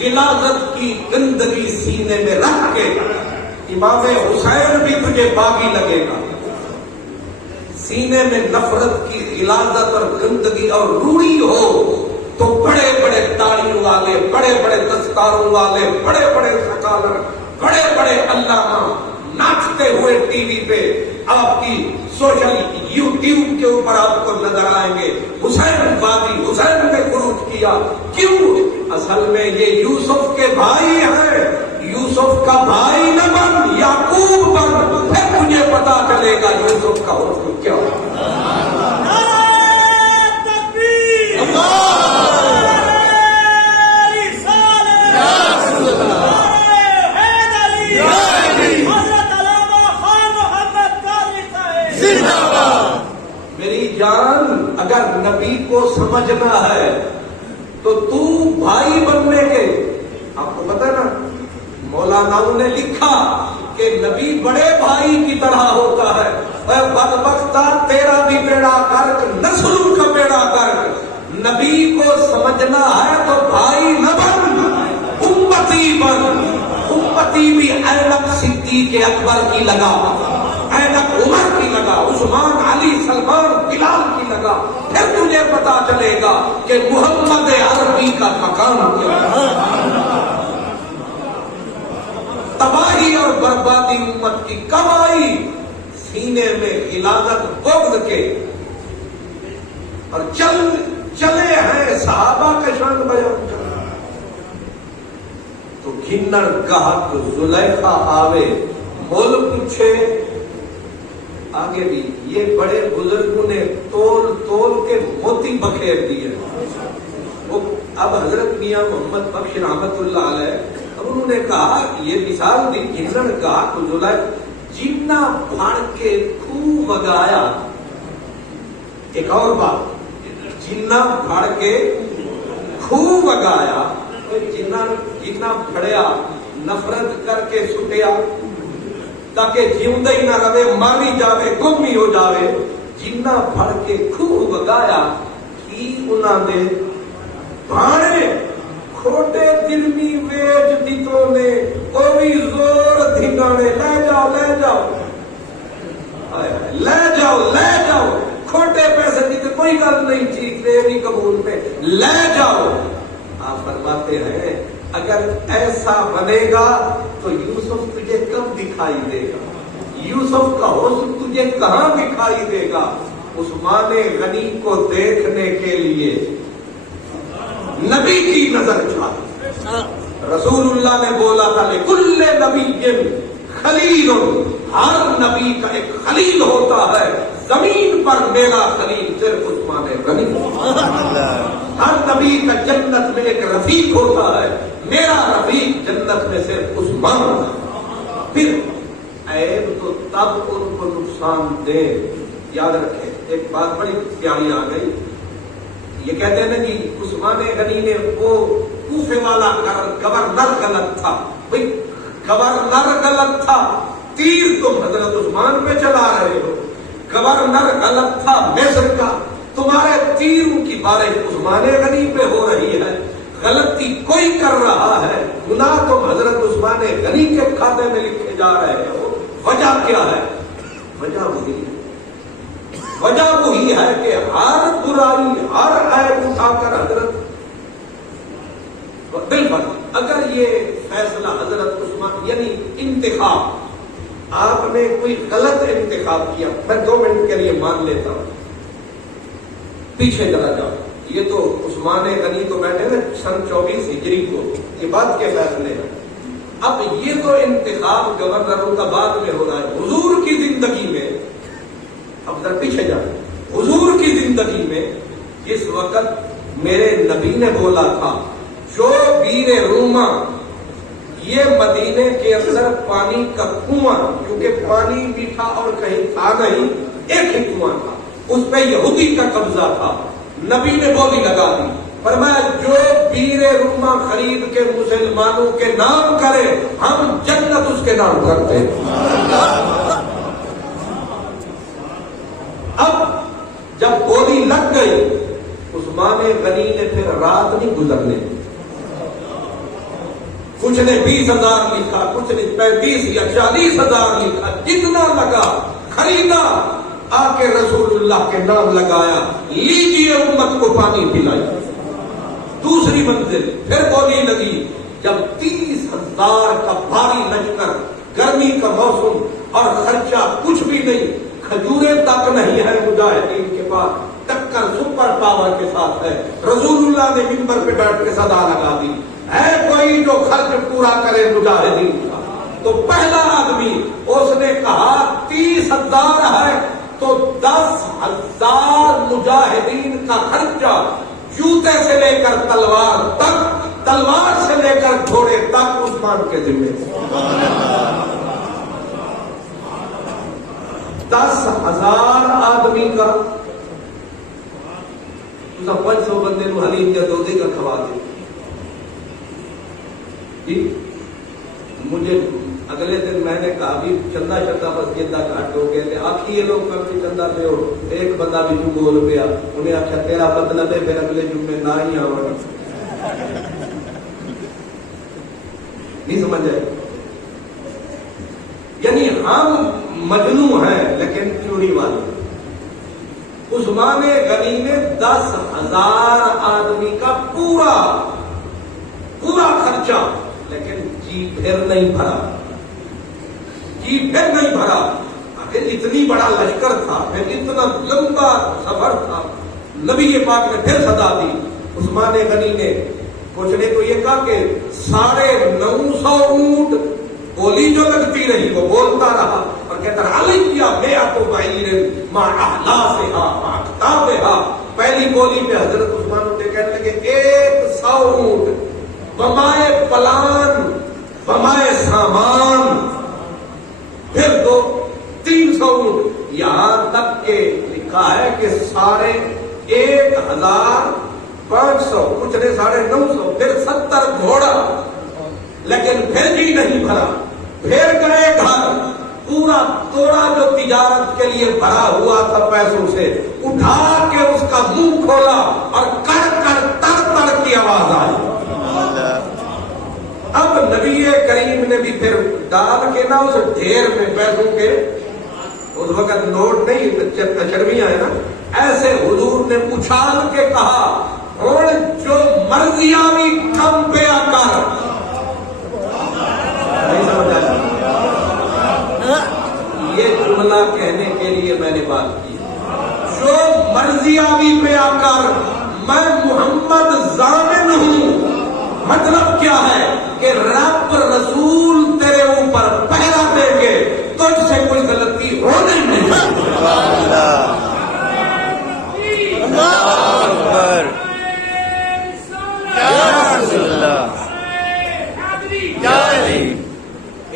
غلاظت کی گندگی سینے میں رکھ کے امام حسین بھی تجھے باغی لگے گا۔ سینے میں نفرت کی غلاظت اور گندگی اور روڑی ہو تو بڑے بڑے داڑھیوں والے، بڑے بڑے دستاروں والے، بڑے بڑے سکالر، بڑے بڑے علامہ ناچتے ہوئے ٹی وی پہ آپ کی سوشل یوٹیوب کے اوپر آپ کو نظر آئیں گے، حسین باغی، حسین نے خروج کیا۔ کیوں؟ اصل میں یہ یوسف کے بھائی ہیں، یوسف کا بھائی نہ بن، یعقوب بن، پھر مجھے پتا چلے گا یوسف کا حکم کیا ہے۔ میری جان، اگر نبی کو سمجھنا ہے تو بھائی بننے کے، آپ کو پتہ ہے نا مولانا نے لکھا کہ نبی بڑے بھائی کی طرح ہوتا ہے۔ اے بدبختہ تیرا بھی بیڑا کرک، نسلوں کا بیڑا کرک۔ نبی کو سمجھنا ہے تو بھائی نہ بن، امتی بن۔ امتی بھی اینک صدیق اکبر کی لگا، اینک عمر کی لگا، عثمان، علی، سلمان، بلال کی لگا، پھر تجھے پتا چلے گا کہ محمد عربی کا مقام کیا ہے۔ تباہی اور بربادی امت کی کب آئی؟ سینے میں غلاظت بغض کے، اور چلے ہیں صحابہ کا شان بیان کر۔ تو گھنر گاہک زلیخا آوے، مول پوچھے آگے بھی، یہ بڑے بزرگوں نے تول تول کے موتی بکھیر دیے۔ اب حضرت میاں محمد بخش رحمت اللہ علیہ، اب انہوں نے کہا یہ مثال دی، گھنر گاہک زلیخا، جنا پھاڑ کے خوب وگایا۔ ایک اور بات، جنا پھاڑ کے خوب وگایا، جنا پھڑیا نفرت کر کے سٹیا تاکہ جیوندہ ہی نہ رہے، ماری جاوے، گم ہی ہو جاوے۔ جنا پھڑ کے خوب وگایا کی انہاں دے بھاڑے کھوٹے دلمی ویج دیتوں نے، او بھی زور دھنانے، لے جاؤ لے جاؤ لے جاؤ لے جاؤ، کھوٹے پیسے دیتے کوئی گل نہیں، چیز لے بھی قبول پہ لے جاؤ۔ آپ فرماتے ہیں اگر ایسا بنے گا تو یوسف تجھے کب دکھائی دے گا؟ یوسف کا حسن تجھے کہاں دکھائی دے گا؟ عثمان غنی کو دیکھنے کے لیے نبی کی نظر چاہیے۔ رسول اللہ نے بولا تھا لکل نبی خلیل، ہر نبی کا ایک خلیل ہوتا ہے، زمین پر میرا خلیل صرف عثمان غنی۔ ہر نبی کا جنت میں ایک رفیق ہوتا ہے، میرا رفیق جنت میں صرف عثمان۔ پھر عیب تو تب ان کو نقصان دے، یاد رکھیں ایک بات بڑی پیاری آ گئی، یہ کہتے ہیں کہ عثمان غنی نے وہ کوفے والا گورنر غلط تھا، بھئی گورنر غلط تھا، تیر تم حضرت عثمان پہ چلا رہے ہو، گورنر غلط تھا مصر کا، تمہارے تیروں کی بارش عثمان غنی پہ ہو رہی ہے، غلطی کوئی کر رہا ہے، گناہ تم حضرت عثمان غنی کے کھاتے میں لکھے جا رہے ہو۔ وجہ کیا ہے؟ وجہ وہی ہے کہ ہر برائی، ہر عیب اٹھا کر حضرت بالفرض اگر یہ فیصلہ حضرت عثمان یعنی انتخاب آپ نے کوئی غلط انتخاب کیا، میں 2 منٹ کے لیے مان لیتا ہوں، پیچھے چلا جاؤ، یہ تو عثمان غنی تو بیٹھے تھے سن 24 ہجری کو، یہ بات کے فیصلے ہیں۔ اب یہ تو انتخاب گورنروں کا بعد میں ہو رہا ہے، حضور کی زندگی میں، اب ذرا پیچھے جائیں، حضور کی زندگی میں جس وقت میرے نبی نے بولا تھا جو بیر روما، یہ مدینے کے اندر پانی کا کنواں، کیونکہ پانی بھی تھا اور کہیں تھا نہیں، ایک ہی کنواں تھا، اس پہ یہودی کا قبضہ تھا، نبی نے بولی لگا دی، فرمایا جو بیر روما خرید کے مسلمانوں کے نام کرے ہم جنت اس کے نام کرتے ہیں۔ اب جب گولی لگ گئی، عثمان غنی نے پھر رات نہیں گزرنے، کچھ نے 20,000 لکھا، کچھ نے 35 یا 40,000 لکھا، جتنا لگا خریدا، آ کے رسول اللہ کے نام لگایا، لیجیے امت کو پانی پلائی۔ دوسری منزل پھر گولی لگی، جب 30,000 کا بھاری لشکر، گرمی کا موسم اور خرچہ کچھ بھی نہیں، کھجوریں تک نہیں ہے مجاہدین کے پاس، ٹکر سپر پاور کے ساتھ ہے، رسول اللہ نے منبر پہ بیٹھ کے صدا لگا دی، ہے کوئی جو خرچ پورا کرے مجاہدین کا؟ تو پہلا آدمی اس نے کہا 30,000 ہے تو 10,000 مجاہدین کا خرچہ، جوتے سے لے کر تلوار تک، تلوار سے لے کر گھوڑے تک عثمان کے ذمے۔ 10,000 آدمی کا 500 بندے نو حلیم یا دودے کا کھوا دے جی۔ مجھے اگلے دن میں نے کہا بھی چندہ بس جدہ گھاٹ ہو گئے تھے، آخری یہ لوگ کرتے چندہ پہ ہو، ایک بندہ بھی جو بول پیا، انہیں آخیا تیرا مطلب ہے پھر اگلے جمعے نہ ہی آؤ، نہیں سمجھ آئے؟ یعنی ہم مجنوں ہیں لیکن چوری والے۔ عثمان غنی نے 10,000 آدمی کا پورا خرچہ، لیکن جی پھر نہیں بھرا، جی پھر نہیں بھرا۔ آخر اتنی بڑا لشکر تھا، پھر اتنا لمبا سفر تھا، نبی پاک نے پھر صدا دی۔ عثمان غنی نے کچھ نے تو یہ کہا کہ 950 اونٹ، گولی جو لگتی رہی وہ بولتا رہا اور کہتا رہا علیہ بیعت بعیر مع احلاسہا مع اکتابہا۔ پہلی گولی پہ حضرت عثمان نے کہنے لگے 100 اونٹ، بمائے پلان، بمائے سامان، پھر 300 اونٹ، یہاں تک کہ لکھا ہے کہ 1,500، کچھ نے 950، پھر 70 گھوڑا، لیکن پھر بھی نہیں بھرا۔ پھر گئے گھر، پورا توڑا جو تجارت کے لیے بھرا ہوا تھا پیسوں سے، اٹھا کے اس کا منہ کھولا اور کڑ کڑ تڑ تڑ کی آواز آئی۔ اب نبی کریم نے بھی پھر ڈال کے نا اس ڈھیر میں پیسوں کے، اس وقت نوٹ نہیں تچڑویاں ہے نا، ایسے حضور نے اچھال کے کہا اور جو مرضیاں بھی کم پیا کر، نہیں سمجھا؟ یہ جملہ کہنے کے لیے میں نے بات کی، جو مرضیاں بھی پیا کر، میں محمد ضامن ہوں۔ مطلب کیا ہے کہ رب رسول تیرے اوپر پہرا دیں گے، تجھ سے کوئی غلطی ہونے نہیں۔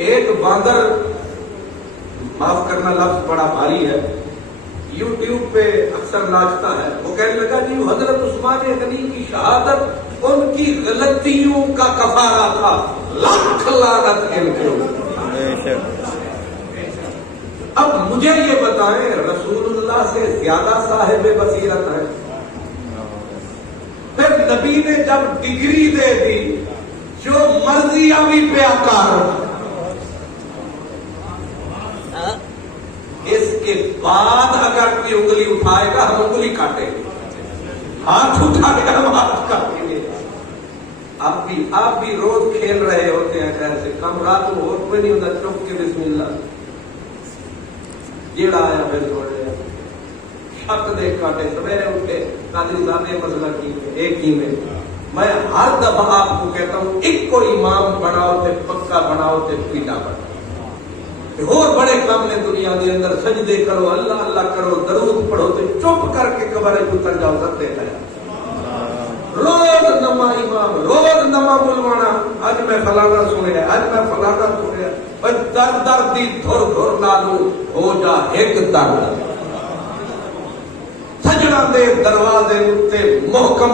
ایک باندر، معاف کرنا لفظ بڑا بھاری ہے، یوٹیوب پہ اکثر ناچتا ہے، وہ کہنے لگا جی حضرت عثمان غنی کی شہادت ان کی غلطیوں کا کفارہ تھا، لاکھ لعنت ان کے اوپر۔ اب مجھے یہ بتائیں رسول اللہ سے زیادہ صاحب بصیرت ہے؟ پھر نبی نے جب ڈگری دے دی جو مرضی ابھی پیا کر، اس کے بعد اگر کوئی انگلی اٹھائے گا ہم انگلی کاٹیں گے، ہاتھ اٹھا کے ہم ہاتھ کاٹیں گے۔ آپ بھی روز کھیل رہے ہوتے ہیں ایسے کم رات کو اور کوئی نہیں ہوتا چپ کے بسم اللہ جیڑا آیا پھر چھوڑے شک دیکھ کاٹے سویرے اٹھے قادری صاحب یہ مسئلہ کی ایک ہی میں ہر دفعہ آپ کو کہتا ہوں ایک کو امام بناؤ تے پکا بناؤ تے پیٹا بناؤ اور بڑے کام نے دنیا کے اندر سجدے کرو اللہ اللہ کرو درود پڑھو تے چپ کر کے قبر اتر جاؤ سکتے ہیں روز نما امام روز نما بلوانا اج میں فلانا سنیا اج میں فلانا سنیا پر در در دی دھر دھر نالو ہو جا ایک در سجنا دے دروازے اتے محکم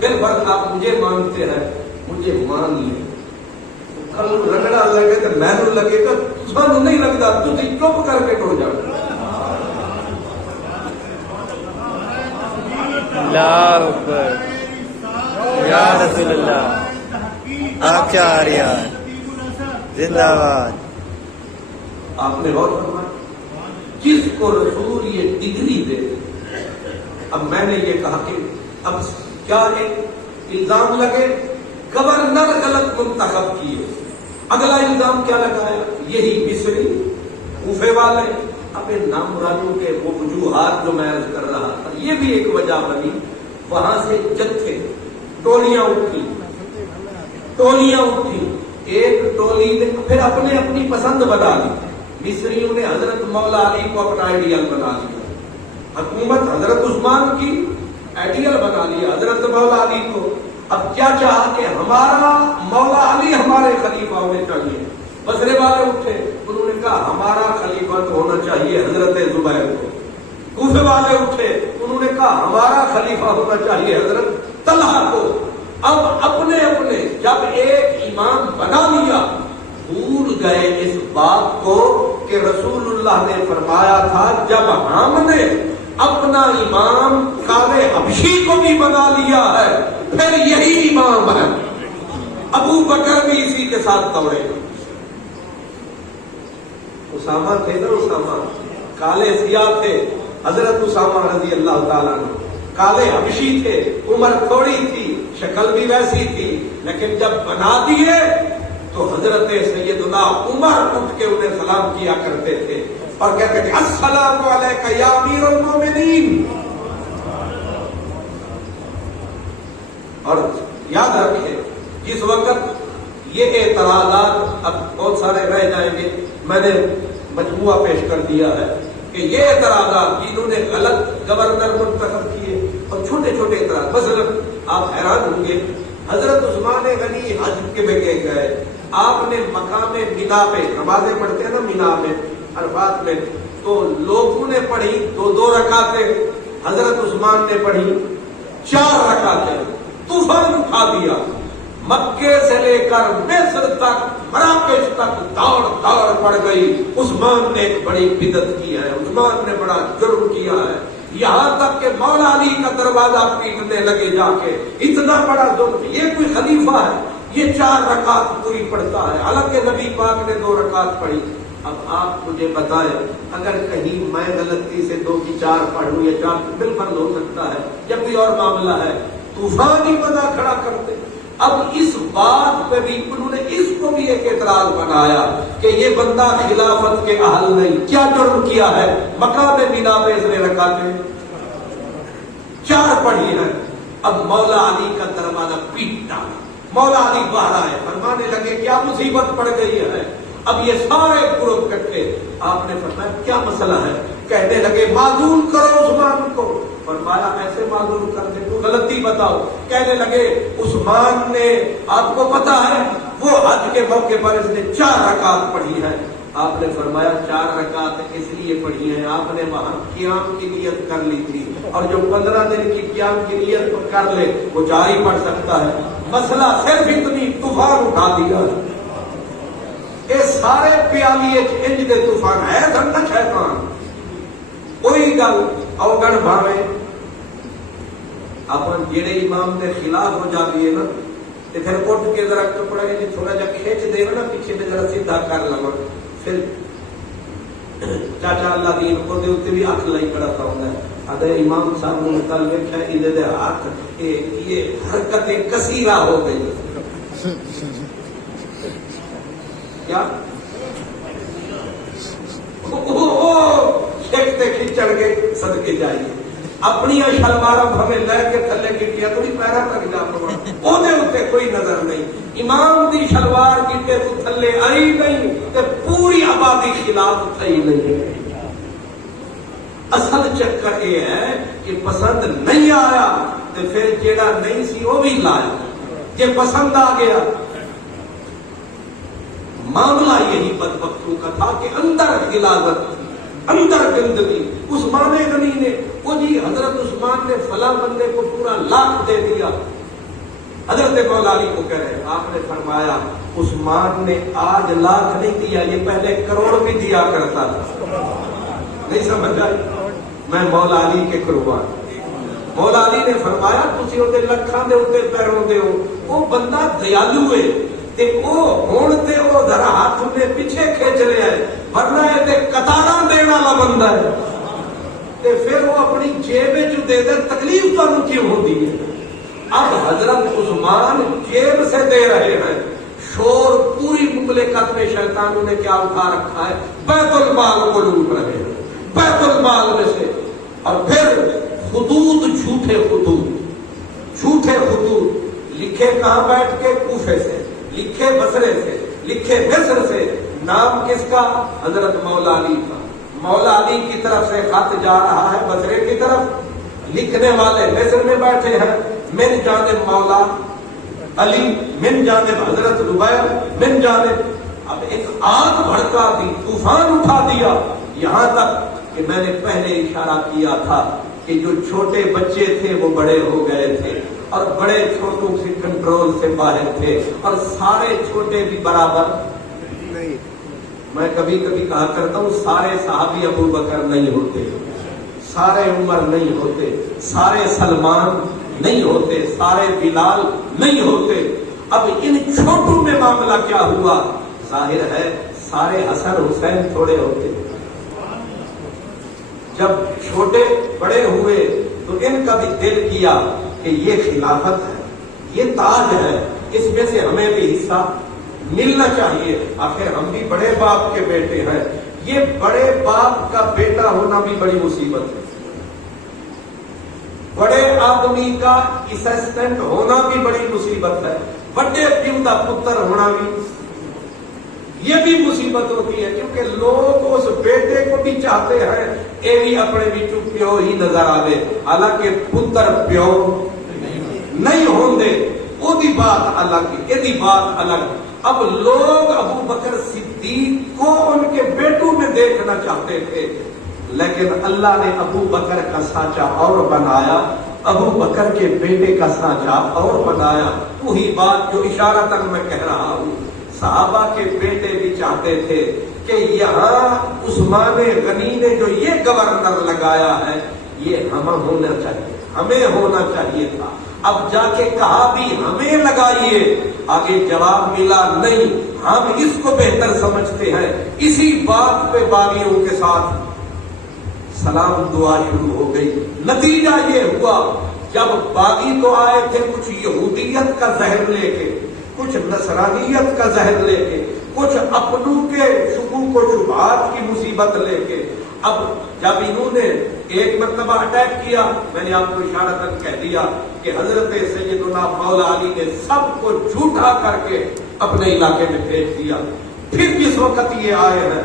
بالفرض آپ مجھے مانتے ہیں مجھے مان لیں کل رگڑا لگے تو مینو لگے گا سانو نہیں لگتا تھی چپ کر کے ٹر جاؤ اللہ اکبر یا رسول اللہ آپ کیا آ رہی زندہ باد آپ نے غور فرمایا جس کو رسول یہ ڈگری دے اب میں نے یہ کہا کہ اب کیا ایک الزام لگے گورنر غلط منتخب کیے اگلا الزام کیا لگایا یہی مصری کوفے والے اپنے نام مرادوں کے وہ وجوہات جو میں عرض کر رہا تھا یہ بھی ایک وجہ بنی وہاں سے جتھے ٹولیاں اٹھی ایک ٹولی نے پھر اپنے اپنی پسند بنا لی مصریوں نے حضرت مولا علی کو اپنا آئیڈیل بنا لیا حکومت حضرت عثمان کی آئیڈیل بنا لیا حضرت مولا علی کو اب کیا چاہا کہ ہمارا مولا علی ہمارے خلیفہ ہونے چاہیے بصرے والے اٹھے انہوں نے کہا ہمارا خلیفہ تو ہونا چاہیے حضرت زبیر کو کوفے والے اٹھے انہوں نے کہا ہمارا خلیفہ ہونا چاہیے حضرت طلحہ کو اب اپنے اپنے جب ایک امام بنا لیا بھول گئے اس بات کو کہ رسول اللہ نے فرمایا تھا جب ہم نے اپنا امام کالے حبشی کو بھی بنا لیا ہے پھر یہی امام ہے ابو بکر بھی اسی کے ساتھ دوڑے اسامہ تھے نا اسامہ کالے سیاہ تھے حضرت اسامہ رضی اللہ تعالیٰ عنہ کالے حبشی تھے عمر تھوڑی تھی شکل بھی ویسی تھی لیکن جب بنا دیے تو حضرت سیدنا عمر اٹھ کے انہیں سلام کیا کرتے تھے اور کہتے تھے السلام علیکہ یا امیر المومنین اور یاد رکھیں جس وقت یہ اعتراضات اب بہت سارے رہ جائیں گے میں نے مجموعہ پیش کر دیا ہے کہ یہ اعتراضات جنہوں نے غلط گورنر منتخب کیے اور چھوٹے چھوٹے اعتراض مثلا آپ حیران ہوں گے حضرت عثمان غنی حج کے بگے گئے آپ نے مقام مینا پہ نمازیں پڑھتے ہیں نا مینا میں عرفات میں تو لوگوں نے پڑھی دو رکعتیں حضرت عثمان نے پڑھی 4 رکعتیں طوفان اٹھا دیا مکے سے لے کر مصر تک مراکش تک دوڑ پڑ گئی عثمان نے ایک بڑی بدعت کی ہے عثمان نے بڑا جرم کیا ہے یہاں تک کہ مولا علی کا دروازہ پیٹنے لگے جا کے اتنا بڑا ظلم یہ کوئی خلیفہ ہے یہ 4 رکعت پوری پڑھتا ہے حالانکہ نبی پاک نے 2 رکعت پڑھی اب آپ مجھے بتائیں اگر کہیں میں غلطی سے 2 کی 4 پڑھوں یا 4 بالفرض ہو سکتا ہے یا کوئی اور معاملہ ہے طوفان ہی بنا کھڑا کرتے اب اس بات پہ بھی انہوں نے اس کو بھی ایک اعتراض بنایا کہ یہ بندہ خلافت کے اہل نہیں کیا جرم کیا ہے مقام مینا پہ اس نے رکعتیں 4 پڑھی ہے اب مولا علی کا دروازہ پیٹا مولا علی باہر آئے فرمانے لگے کیا مصیبت پڑ گئی ہے اب یہ سارے گروپ کٹے آپ نے فرمایا کیا مسئلہ ہے کہنے لگے معذور کرو عثمان کو فرمایا ایسے معذور کر دے تو غلطی بتاؤ کہنے لگے عثمان نے آپ کو پتا ہے وہ حج کے موقع پر اس نے 4 رکعت پڑھی ہے آپ نے فرمایا 4 رکعت اس لیے پڑھی ہیں آپ نے وہاں قیام کی نیت کر لی تھی اور جو 15 دن کی قیام کی نیت کر لے وہ 4 ہی پڑھ سکتا ہے مسئلہ صرف اتنی طوفان اٹھا دیا یہ سارے پیالیے انج دے طوفان ہے دھنڈا شیطان کوئی گل اوگن بھاوے اپن جڑے امام دے خلاف ہو جاتی ہے نا تے پھر اٹھ کے ذرا کپڑا جی تھوڑا جا کھینچ دے نا پیچھے تے ذرا سیدھا کر لو پھر چاچا اللہ دین کو دے اوتے بھی اکھ لائی پڑا ہوندا ہے ادے امام صاحب نے کل دیکھا ادھر دے ہاتھ یہ حرکت کثیرہ ہو گئی. کیا کھیچتے کھچڑ گئے صدقے جائیے اپنی شلوار ہمیں لے کے تھلے گٹیا تو بھی پیرا تک جا پڑا وہ اتنے کوئی نظر نہیں. امام دی شلوار گٹے تو تھلے آئی نہیں تے پوری آبادی خلاف تھی نہیں. اصل چکر یہ ہے کہ پسند نہیں آیا تو پھر جیڑا نہیں سی وہ بھی لایا. جے پسند آ گیا معاملہ یہی بدبختوں کا تھا کہ اندر غلاظت تھی, اندر گندگی. عثمان غنی نے وہ جی حضرت عثمان نے فلاں بندے کو پورا لاکھ دے دیا. حضرت مولا علی کو کہہ رہے آپ نے فرمایا عثمان نے آج لاکھ نہیں دیا, یہ پہلے کروڑ بھی دیا کرتا تھا. نہیں سمجھ آئی؟ میں مولا علی کے قربان. مولا علی نے فرمایا تسی اوتے لکھاں دے اوتے پیروں دے ہو, وہ بندہ دیالو ہے تے او ہن تے او ذرا ہاتھ نے پیچھے کھینچ رہا ہے, ورنہ اے تے قطاراں دین والا بندہ ہے. تے پھر وہ اپنی جیب وچ دے دے, تکلیف تانوں کیوں ہوندی ہے؟ اب حضرت عثمان جیب سے دے رہے ہیں, شور پوری مملکت میں شیطانوں نے کیا اٹھا رکھا ہے, بیت المال کو لوٹ رہے ہیں, بیت المال میں سے. اور پھر خطوط, جھوٹے خطوط, جھوٹے خطوط لکھے کہاں بیٹھ کے؟ کوفے سے, لکھے بصرے سے, لکھے مصر سے. نام کس کا؟ حضرت مولا علی کا. مولا علی کی طرف سے خط جا رہا ہے بصرے کی طرف, لکھنے والے مصر میں بیٹھے ہیں. من جانب مولا علی, من جانب حضرت زبیر, من جانب. اب ایک آگ بھڑکا دی, طوفان اٹھا دیا, یہاں تک کہ میں نے پہلے اشارہ کیا تھا کہ جو چھوٹے بچے تھے وہ بڑے ہو گئے تھے, اور بڑے چھوٹوں سے کنٹرول سے باہر تھے, اور سارے چھوٹے بھی برابر نہیں. میں کبھی کبھی کہا کرتا ہوں سارے صحابی ابو بکر نہیں ہوتے, سارے عمر نہیں ہوتے, سارے سلمان نہیں ہوتے, سارے بلال نہیں ہوتے. اب ان چھوٹوں میں معاملہ کیا ہوا؟ ظاہر ہے سارے حسن حسین تھوڑے ہوتے. جب چھوٹے بڑے ہوئے تو ان کا بھی دل کیا کہ یہ خلافت ہے, یہ تاج ہے, اس میں سے ہمیں بھی حصہ ملنا چاہیے. آخر ہم بھی بڑے باپ کے بیٹے ہیں. یہ بڑے باپ کا بیٹا ہونا بھی بڑی مصیبت ہے, بڑے آدمی کا اسسٹنٹ ہونا بھی بڑی مصیبت ہے, بڑے پیو کا پتر ہونا بھی یہ بھی مصیبت ہوتی ہے, کیونکہ لوگ اس بیٹے کو بھی چاہتے ہیں اے بھی اپنے بچوں پیو ہی نظر آوے, حالانکہ پتر پیو نہیں ہوندے. وہ دی بات الگ, یہ دی بات الگ. اب لوگ ابو بکر صدیق کو ان کے بیٹوں میں دیکھنا چاہتے تھے, لیکن اللہ نے ابو بکر کا سانچہ اور بنایا, ابو بکر کے بیٹے کا سانچہ اور بنایا. وہی بات جو اشارتاً میں کہہ رہا ہوں, صحابہ کے بیٹے بھی چاہتے تھے کہ یہاں عثمان غنی نے جو یہ گورنر لگایا ہے یہ ہمیں ہونا چاہیے, ہمیں ہونا چاہیے تھا. اب جا کے کہا بھی ہمیں لگائیے, آگے جواب ملا نہیں, ہم اس کو بہتر سمجھتے ہیں. اسی بات پہ باغیوں کے ساتھ سلام دعا شروع ہو گئی. نتیجہ یہ ہوا جب باغی تو آئے تھے کچھ یہودیت کا زہر لے کے, کچھ نصرانیت کا زہر لے کے, کچھ اپنوں کے شکوک و شبہات کی مصیبت لے کے. اب جب انہوں نے ایک مرتبہ اٹیک کیا, میں نے آپ کو اشارتاً کہہ دیا کہ حضرت سیدنا مولا علی نے سب کو جھوٹا کر کے اپنے علاقے میں بھیج دیا. پھر جس وقت یہ آئے ہیں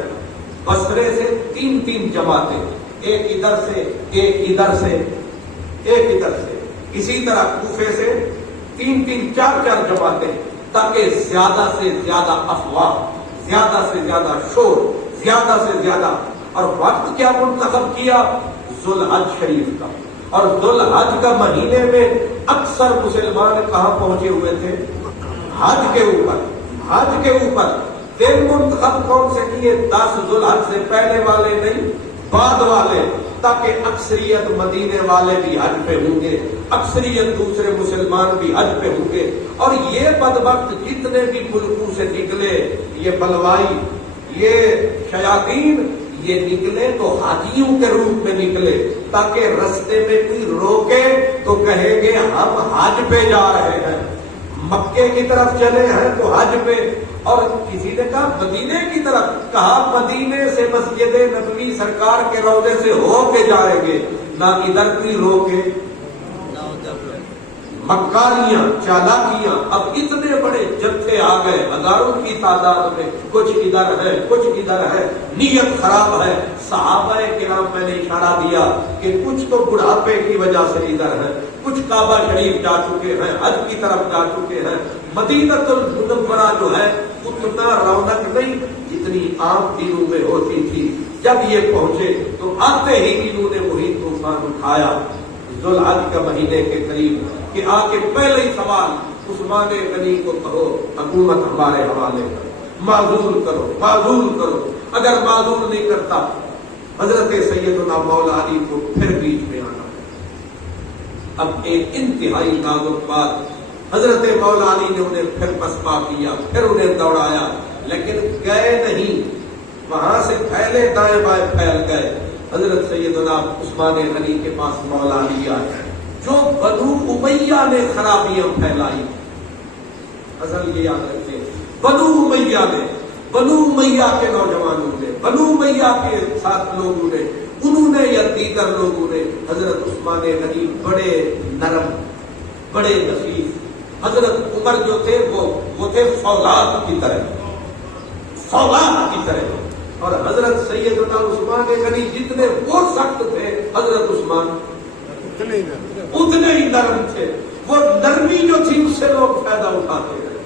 بصرے سے 3 جماعتیں, ایک ادھر سے, ایک ادھر سے, ایک ادھر سے, اسی طرح کوفے سے 3 4 جماعتیں, تاکہ زیادہ سے زیادہ افواہ, زیادہ سے زیادہ شور, زیادہ سے زیادہ. اور وقت کیا منتخب کیا؟ ذوالحج شریف کا. اور ذوالحج کا مہینے میں اکثر مسلمان کہاں پہنچے ہوئے تھے؟ حج کے اوپر, حج کے اوپر. دن منتخب کون سے کیے؟ 10 ذوالحج سے پہلے والے نہیں, بعد والے, تاکہ اکثریت مدینے والے بھی حج پہ ہوں گے, اکثریت دوسرے مسلمان بھی حج پہ ہوں گے. اور یہ بدبخت جتنے بھی ملکوں سے نکلے, یہ بلوائی, یہ شیاطین, یہ نکلے تو حاجیوں کے روپ میں نکلے، تاکہ رستے میں کوئی روکے تو کہے گے ہم حج پہ جا رہے ہیں، مکے کی طرف چلے ہیں تو حج پہ، اور کسی نے کہا مدینے کی طرف، کہا مدینے سے مسجد نبوی سرکار کے روضے سے ہو کے جائیں گے، نہ ادھر کوئی روکے۔ مکاریاں، چالاکیاں، اب اتنے بڑے جتھے آ گئے ہزاروں کی تعداد میں، کچھ ادھر ہے کچھ ادھر ہے، نیت خراب ہے۔ صحابہ کرام، میں نے اشارہ دیا کہ کچھ تو بڑھاپے کی وجہ سے ادھر ہے، کچھ کعبہ شریف جا چکے ہیں، حج کی طرف جا چکے ہیں۔ مدینۃ المنورہ جو ہے اتنا رونق نہیں جتنی عام دنوں میں ہوتی تھی۔ جب یہ پہنچے تو آتے ہی انہوں نے وہی طوفان اٹھایا ذوالحج کا مہینے کے قریب، کہ آ کے پہلے ہی سوال عثمان غنی کو کہو حکومت ہمارے حوالے کرو، معذور کرو، معذور کرو۔ اگر معذور نہیں کرتا حضرت سیدنا مولا علی کو پھر بیچ میں آنا۔ اب ایک انتہائی نازک بات، حضرت مولا علی نے انہیں پھر پسپا کیا، پھر انہیں دوڑایا، لیکن گئے نہیں، وہاں سے پھیلے دائیں بائیں پھیل گئے۔ حضرت سیدنا عثمان غنی کے پاس مولا علی آئے، جو بنو امیہ نے خرابیاں پھیلائی۔ اصل یہ یاد رکھتے، بنو امیہ نے، بنو امیہ کے نوجوانوں نے، بنو امیہ کے ساتھ لوگوں نے، انہوں نے یا دیگر لوگوں نے حضرت عثمان غنی بڑے نرم، بڑے نفیس، حضرت عمر جو تھے وہ تھے فولاد کی طرح، فولاد کی طرح، اور حضرت سیدنا عثمان غنی جتنے وہ سخت تھے، حضرت عثمان اتنے ہی نرم تھے۔ وہ نرمی جو تھی اس سے لوگ فائدہ اٹھاتے ہیں،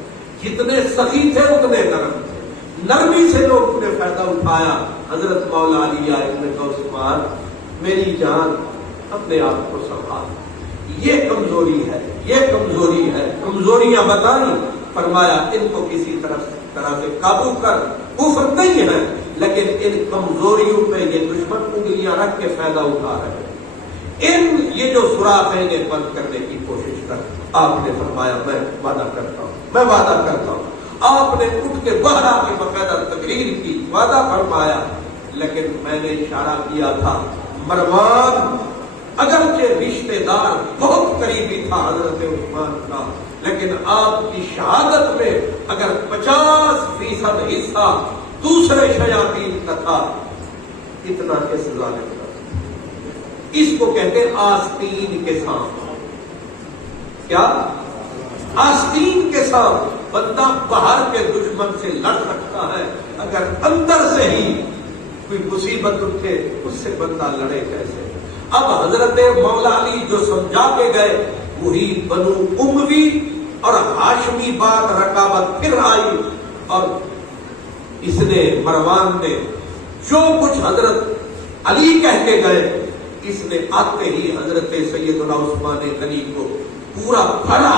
جتنے سخی تھے اتنے نرم تھے، نرمی سے لوگ نے فائدہ اٹھایا۔ حضرت مولا علی آئے نے کہا عثمان میری جان اپنے آپ کو سنبھال، یہ کمزوری ہے، یہ کمزوری ہے، کمزوریاں بتائیں، فرمایا ان کو کسی طرح سے قابو کر، کفر نہیں ہے لیکن ان کمزوریوں پہ یہ دشمن انگلیاں رکھ کے فائدہ اٹھا رہے ہیں، یہ جو سوراخ ہے انہیں بند کرنے کی کوشش کر۔ آپ نے فرمایا میں وعدہ کرتا ہوں، میں وعدہ کرتا ہوں۔ آپ نے اٹھ کے باہر آ کے باقاعدہ تقریر کی، وعدہ فرمایا، لیکن میں نے اشارہ کیا تھا مروان اگرچہ رشتہ دار بہت قریبی تھا حضرت عثمان کا، لیکن آپ کی شہادت میں اگر 50% حصہ دوسرے شیاطین کا تھا، اتنا اس ظالم کا۔ اس کو کہتے ہیں آستین کے ساتھ۔ کیا؟ آستین کے ساتھ بندہ باہر کے دشمن سے لڑ سکتا ہے، اگر اندر سے ہی کوئی مصیبت اٹھے اس سے بندہ لڑے کیسے؟ اب حضرت مولا علی جو سمجھا کے گئے وہی بنو اموی اور ہاشمی بات رکاوٹ پھر آئی، اور اس نے مروان نے جو کچھ حضرت علی کہہ کے گئے، اس نے آتے ہی حضرت سیدنا عثمان غنی کو پورا بھرا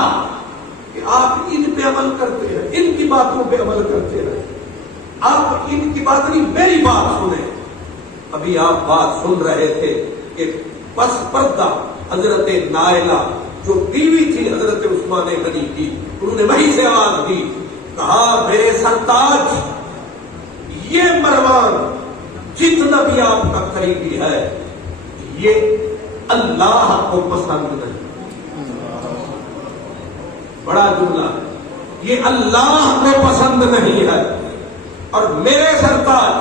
کہ آپ ان پہ عمل کرتے ہیں، ان کی باتوں پہ عمل کرتے ہیں، آپ ان کی بات نہیں میری بات سنیں۔ ابھی آپ بات سن رہے تھے کہ پس پردہ حضرت نائلہ جو بیوی تھی حضرت عثمان غنی کی، انہوں نے وہیں سے آواز دی، کہا میرے سرتاج یہ مروان جتنا بھی آپ کا قریبی ہے یہ اللہ کو پسند نہیں۔ بڑا جملہ ہے، یہ اللہ کو پسند نہیں ہے، اور میرے سرتاج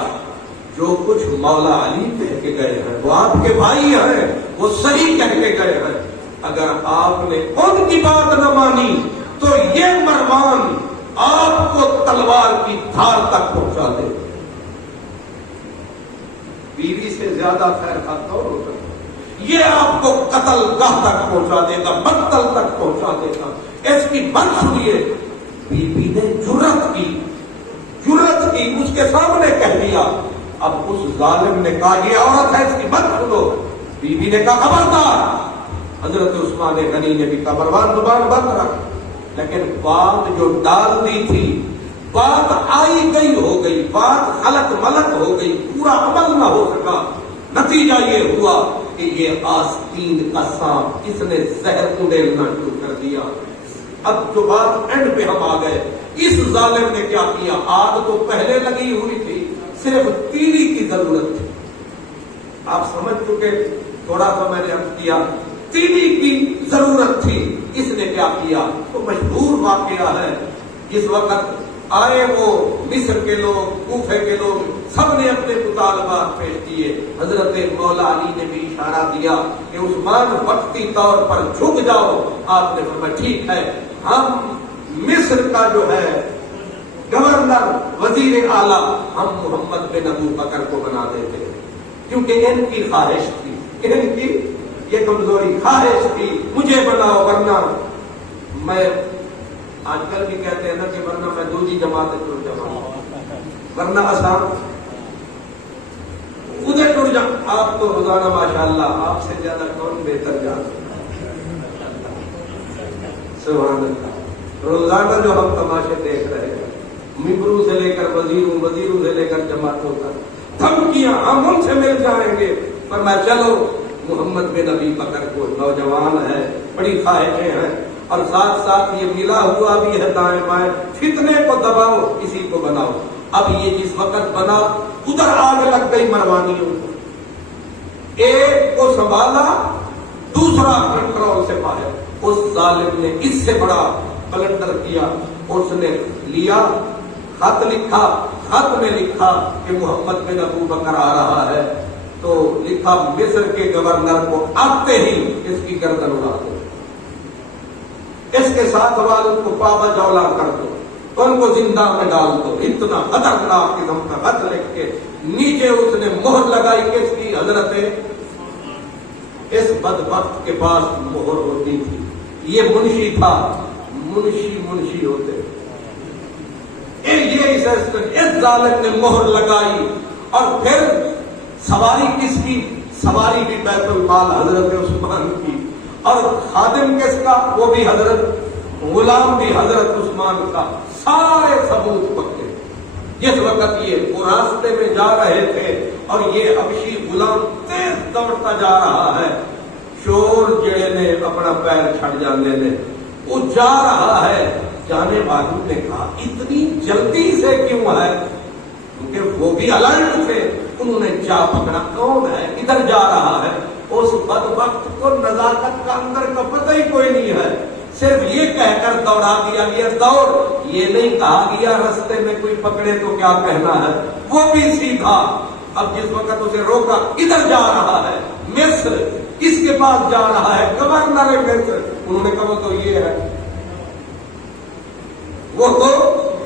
جو کچھ مولا علی کہہ کے گئے ہیں، وہ آپ کے بھائی ہیں، وہ صحیح کہہ کے گئے ہیں، اگر آپ نے ان کی بات نہ مانی تو یہ مروان آپ کو تلوار کی دھار تک پہنچا دے۔ بیوی سے زیادہ خیر خواہ اور ہوتا ہے، یہ آپ کو قتل گاہ تک پہنچا دے گا، مقتل تک پہنچا دے گا۔ اس کی بات سنیے، بیوی نے جرأت کی، اس کے سامنے کہہ دیا۔ اب اس ظالم نے کہا یہ عورت ہے، اس کی بات سنو۔ بیوی نے کہا خبردار۔ حضرت عثمان غنی نے بھی کہا مروان زبان بند رکھ، لیکن بات جو ڈال دی تھی، بات آئی گئی ہو گئی، بات خلق ملق ہو گئی، پورا عمل نہ ہو سکا۔ نتیجہ یہ ہوا کہ یہ آستین کا سانپ اس نے زہر اڑیلنا شروع کر دیا۔ اب جو بات اینڈ پہ ہم آ گئے، اس ظالم نے کیا کیا؟ آگ تو پہلے لگی ہوئی تھی، صرف تیلی کی ضرورت تھی۔ چونکہ تھوڑا تو میں نے عرض کیا تیلی کی ضرورت تھی، اس نے کیا کیا؟ تو مشہور واقعہ ہے، جس وقت آئے وہ مصر کے لوگ، کوفے کے لوگ، سب نے اپنے مطالبات پیش کیے، حضرت مولا علی نے بھی اشارہ دیا کہ عثمان وقتی طور پر جھک جاؤ، آپ نے فرمایا ٹھیک ہے، ہم مصر کا جو ہے گورنر، وزیر اعلیٰ ہم محمد بن ابو بکر کو بنا دیتے، کیونکہ ان کی خواہش تھی، ان کی یہ کمزوری خواہش تھی، مجھے بناؤ ورنہ میں، آج کل بھی کہتے ہیں نا کہ ورنہ میں دوسری جماعت ٹوٹ جاؤں، ورنہ آسان ادھر ٹوٹ جاؤں۔ آپ تو روزانہ ماشاءاللہ آپ سے زیادہ کون بہتر جانتے، سبحان اللہ، روزانہ جو ہم تماشے دیکھ رہے ہیں، ممبروں سے لے کر وزیروں، وزیروں سے لے کر جماعتوں تک، دھمکیاں، ہم ان سے مل جائیں گے، پر میں چلو محمد بن ابی بکر کو، نوجوان ہے، بڑی خواہشیں ہیں، اور ساتھ ساتھ یہ ملا ہوا بھی ہے دائیں بائیں، فتنے کو دباؤ، کسی کو بناؤ۔ اب یہ جس وقت بنا، ادھر آگ لگ گئی مروانیوں کو، ایک کو سنبھالا، دوسرا کنٹرول سے باہر، اس ظالم نے اس سے بڑا بلنڈر کیا، اس نے لیا خط لکھا، خط میں لکھا کہ محمد بن ابو بکر آ رہا ہے، تو لکھا مصر کے گورنر کو آتے ہی اس کی گردن اڑا دو، اس کے ساتھ والوں کو پابا جولا کر دو، ان کو زندہ میں ڈال دو۔ اتنا خطرناک قسم کا خط لکھ کے نیچے اس نے مہر لگائی، کس کی؟ حضرت اس بدبخت کے پاس مہر ہوتی تھی، یہ منشی تھا، منشی ہوتے، یہ اس ظالم نے مہر لگائی، اور پھر سواری کس کی؟ سواری بھی بیت المال حضرت عثمان کی، اور خادم کس کا؟ وہ بھی حضرت، غلام بھی حضرت عثمان کا، سارے ثبوت پکے۔ جس وقت یہ وہ راستے میں جا رہے تھے اور یہ حبشی غلام تیز دوڑتا جا رہا ہے، چور جڑے نے اپنا پیر چھڑ جانے نے، وہ جا رہا ہے، جانے والوں نے کہا اتنی جلدی سے کیوں ہے؟ کیونکہ وہ بھی الرٹ تھے، انہوں نے جا پکڑا، کون ہے، ادھر جا رہا ہے۔ اس بدبخت کو نزاکت کا اندر کا پتہ ہی کوئی نہیں ہے، صرف یہ کہہ کر دوڑا دیا گیا دوڑ، یہ نہیں کہا گیا رستے میں کوئی پکڑے تو کیا کہنا ہے، وہ بھی سیدھا۔ اب جس وقت اسے روکا، ادھر جا رہا ہے مصر، کس کے پاس جا رہا ہے؟ گورنر مصر۔ انہوں نے کہا تو یہ ہے، وہ تو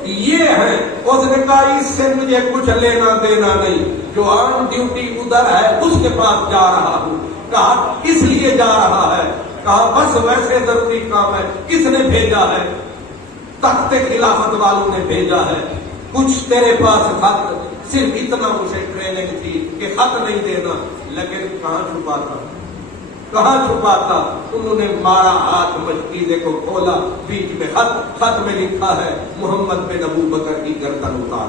یہ ہے۔ اس نے کہا اس سے مجھے کچھ لینا دینا نہیں، جو آن ڈیوٹی ادھر ہے اس کے پاس جا رہا ہوں۔ کہا کس لیے جا رہا ہے؟ کہا بس ویسے ضروری کام ہے۔ کس نے بھیجا ہے؟ تخت خلافت والوں نے بھیجا ہے۔ کچھ تیرے پاس خط، صرف اتنا اسے ٹریننگ تھی کہ خط نہیں دینا، لیکن کہاں چھپاتا، کہاں چھپاتا؟ انہوں نے مارا ہاتھ، مشکیزے کو کھولا، بیچ میں خط میں لکھا ہے محمد بن ابو بکر کی گردن اتار۔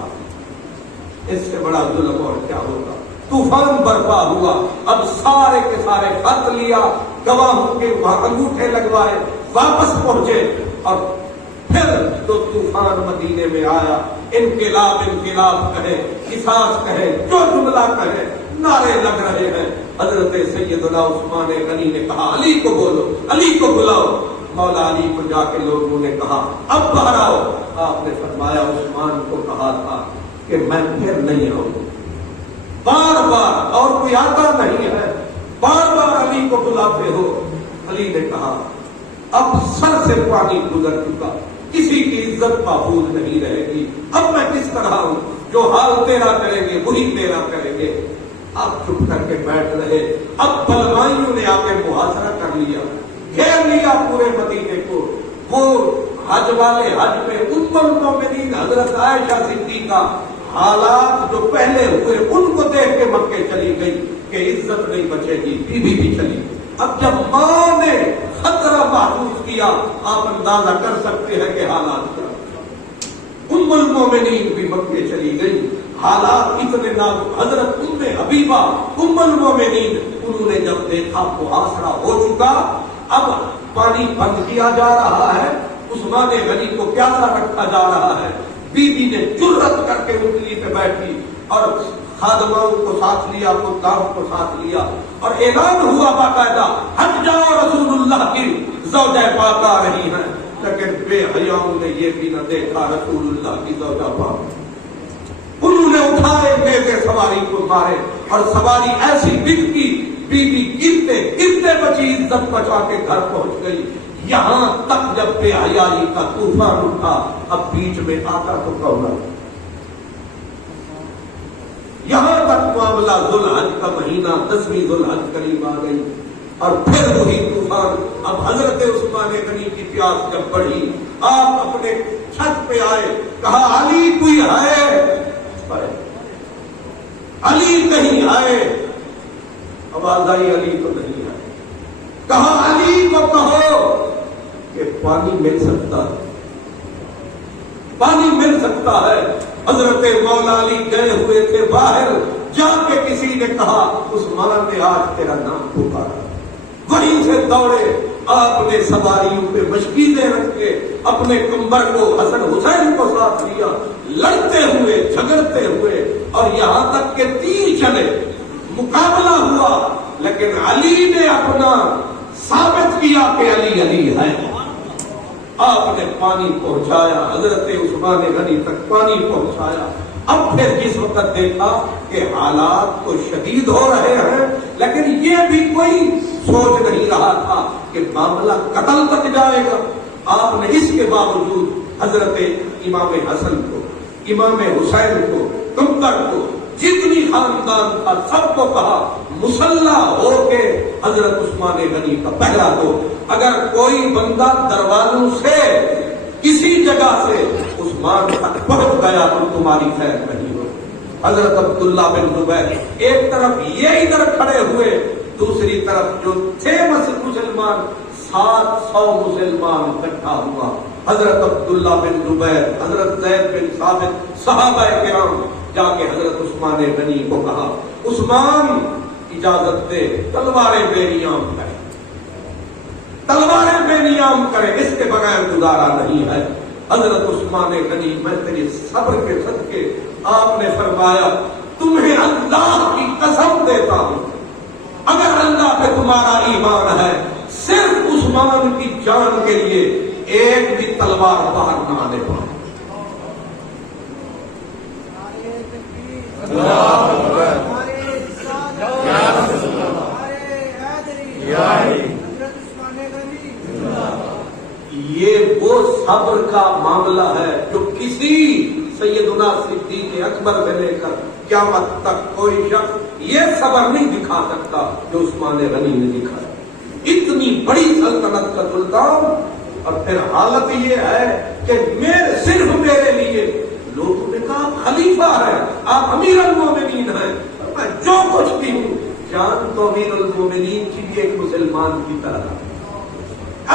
اس سے بڑا ظلم اور کیا ہوگا؟ طوفان برپا ہوا، اب سارے کے سارے خط لیا، گواہوں کے وہاں انگوٹھے لگوائے، واپس پہنچے، اور پھر تو طوفان مدینے میں آیا۔ انقلاب کہے، قصاص کہے، جو جملہ کہے، نعرے لگ رہے ہیں۔ حضرت سیدنا عثمان غنی نے کہا علی کو بولو، علی کو بلاؤ۔ مولا علی کو جا کے لوگوں نے کہا اب باہر آؤ۔ آپ نے فرمایا عثمان کو کہا تھا کہ میں پھر نہیں آؤں، بار بار، اور کوئی آتا نہیں ہے، بار بار علی کو بلاتے ہو۔ علی نے کہا اب سر سے پانی گزر چکا، کسی کی عزت محفوظ نہیں رہے گی، اب میں کس طرح ہوں؟ جو حال تیرا کریں گے وہی تیرا کریں گے۔ آپ چپ کر کے بیٹھ رہے۔ اب بلوائیوں نے آ کے محاصرہ کر لیا، گھیر لیا پورے مدینے کو۔ وہ حج والے حج پہ ام المومنین حضرت عائشہ صدیقہ حالات جو پہلے ہوئے ان کو دیکھ کے مکے چلی گئی کہ عزت نہیں بچے گی، بیوی بھی چلی گئی۔ اب جب ماں نے خطرہ محسوس کیا، آپ اندازہ کر سکتے ہیں کہ حالات کیا۔ ام المومنین بھی مکے چلی گئی، حالات اتنے نازک۔ حضرت ام حبیبہ ام المومنین، انہوں نے جب دیکھا محاصرہ ہو چکا، اب پانی بند کیا جا رہا ہے، عثمان غنی کو پیاسا رکھا جا رہا ہے، بیوی نے جرأت کر کے اونٹنی پہ بیٹھی اور خادماؤں کو ساتھ لیا، خدام کو ساتھ لیا، اور اعلان ہوا باقاعدہ ہٹ جاؤ رسول اللہ کی زوجہ پاک آ رہی ہیں، لیکن بے حیاؤں نے یہ بھی نہ دیکھا رسول اللہ کی زوجہ پاک، انہوں نے اٹھائے نیزے سواری کو مارے، اور سواری ایسی بک کی، بی بی گرتے گرتے بچی، عزت بچا کے گھر پہنچ گئی۔ یہاں تک جب بے حیائی کا طوفان اٹھا، اب بیچ میں آتا تو کون آتا؟ یہاں تک معاملہ ذوالحج کا مہینہ 10ویں ذوالحج قریب آ گئی، اور پھر وہی طوفان۔ اب حضرت عثمان غنی کی پیاس جب بڑھی، آپ اپنے چھت پہ آئے، کہا علی کوئی ہے؟ علی کہیں آئے؟ آواز آئی علی تو نہیں ہے۔ کہا علی کو کہو کہ پانی مل سکتا ہے، پانی مل سکتا ہے۔ حضرت مولا علی گئے ہوئے تھے باہر، جا کے کسی نے کہا عثمان نے آج تیرا نام پکارا، وہیں سے دوڑے، آپ نے سواریوں پہ مشکیزیں رکھ کے اپنے کمبر کو حسن حسین کو ساتھ لیا، لڑتے ہوئے جھگڑتے ہوئے، اور یہاں تک کہ تیر چلے، مقابلہ ہوا، لیکن علی نے اپنا ثابت کیا کہ علی علی ہے۔ آپ نے پانی پہنچایا، حضرت عثمان غنی تک پانی پہنچایا۔ اب پھر جس وقت دیکھا کہ حالات تو شدید ہو رہے ہیں، لیکن یہ بھی کوئی سوچ نہیں رہا تھا کہ معاملہ قتل تک جائے گا، آپ نے اس کے باوجود حضرت امام حسن کو، امام حسین کو، کمبر کو، جتنی خاندان تھا سب کو کہا مسلح ہو کے حضرت عثمان غنی کا پہرا دو، اگر کوئی بندہ دروازوں سے کسی جگہ سے عثمان تک پہنچ گیا تو تمہاری خیر نہیں ہو۔ حضرت عبداللہ بن زبیر ایک طرف یہ ادھر کھڑے ہوئے، دوسری طرف جو تھے مسلمان 700 مسلمان اکٹھا ہوا۔ حضرت عبداللہ بن زبیر، حضرت زید بن ثابت، صحابہ کرام جا کے حضرت عثمان غنی کو کہا عثمان اجازت دے، تلواریں بے نیام کریں، تلواریں بے نیام کریں، اس کے بغیر گزارا نہیں ہے۔ حضرت عثمان غنی میں تیرے صبر کے صدقے، آپ نے فرمایا تمہیں اللہ کی قسم دیتا ہوں، اگر اللہ پہ تمہارا ایمان ہے، صرف عثمان کی جان کے لیے ایک بھی تلوار باہر نہ آنے پاؤ۔ یہ وہ صبر کا معاملہ ہے جو کسی سیدنا صدیق اکبر سے لے کر قیامت تک کوئی شخص یہ صبر نہیں دکھا سکتا جو عثمان غنی نے دکھایا۔ اتنی بڑی سلطنت کا سلطان، اور پھر حالت یہ ہے کہ صرف میرے لیے، لوگوں نے کہا آپ خلیفہ ہیں، آپ امیر المومنین ہیں، میں جو کچھ بھی ہوں، جان تو امیر المومنین کی بھی ایک مسلمان کی طرح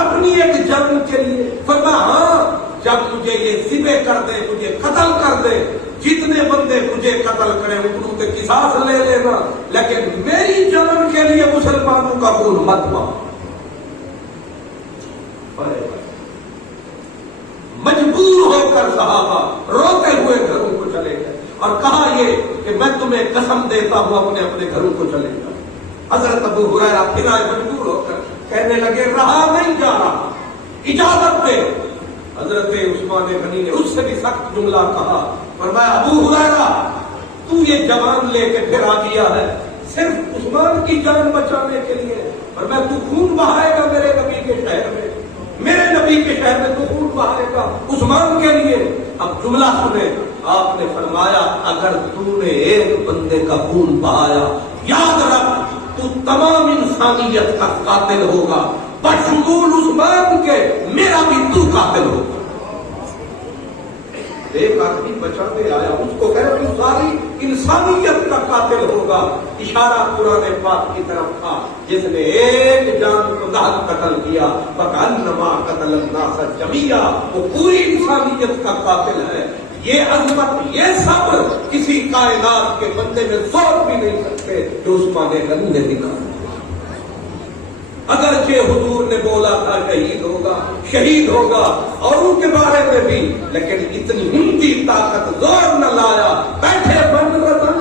اپنی ایک جنگ کے لیے۔ فرمایا ہاں جب مجھے یہ ذبح کر دے، مجھے قتل کر دے، جتنے بندے مجھے قتل کرے اتنوں کے قصاص لے لینا، لیکن میری جان کے لیے مسلمانوں کا خون مت بہاؤ۔ مجبور ہو کر صحابہ روتے ہوئے گھروں کو چلے گئے، اور کہا یہ کہ میں تمہیں قسم دیتا ہوں اپنے اپنے گھروں کو چلے گا۔ حضرت ابو ہریرہ پھر آئے مجبور ہو کر، کہنے لگے رہا نہیں جا رہا، اجازت دے۔ حضرت عثمان غنی نے اس سے بھی سخت جملہ کہا، فرمایا ابو ہریرہ تو یہ جوان لے کے پھر آ گیا ہے صرف عثمان کی جان بچانے کے لیے، فرمایا تو خون بہائے گا میرے نبی کے شہر میں، میرے نبی کے شہر میں تو خون بہائے گا عثمان کے لیے۔ اب جملہ سنے، آپ نے فرمایا اگر تو نے ایک بندے کا خون بہایا، یاد رکھ تو تمام انسانیت کا قاتل ہوگا، بشمول عثمان کے میرا بھی تو قاتل ہوگا۔ ایک آدمی بچانے آیا، اس کو کہہ تو ساری انسانیت کا قاتل ہوگا۔ اشارہ قرآن پاک کی طرف تھا، جس نے ایک جان کو لاکھ قتل کیا، فَكَأَنَّمَا قَتَلَ النَّاسَ جَمِيعًا، وہ پوری انسانیت کا قاتل ہے۔ یہ عظمت، یہ صبر کسی کائنات کے بندے میں سوچ بھی نہیں سکتے جو عثمان غنی نے دکھایا۔ اگرچہ حضور نے بولا تھا شہید ہوگا، شہید ہوگا، اور ان کے بارے میں بھی، لیکن اتنی ہمتی طاقت زور نہ لایا، بیٹھے بن رتن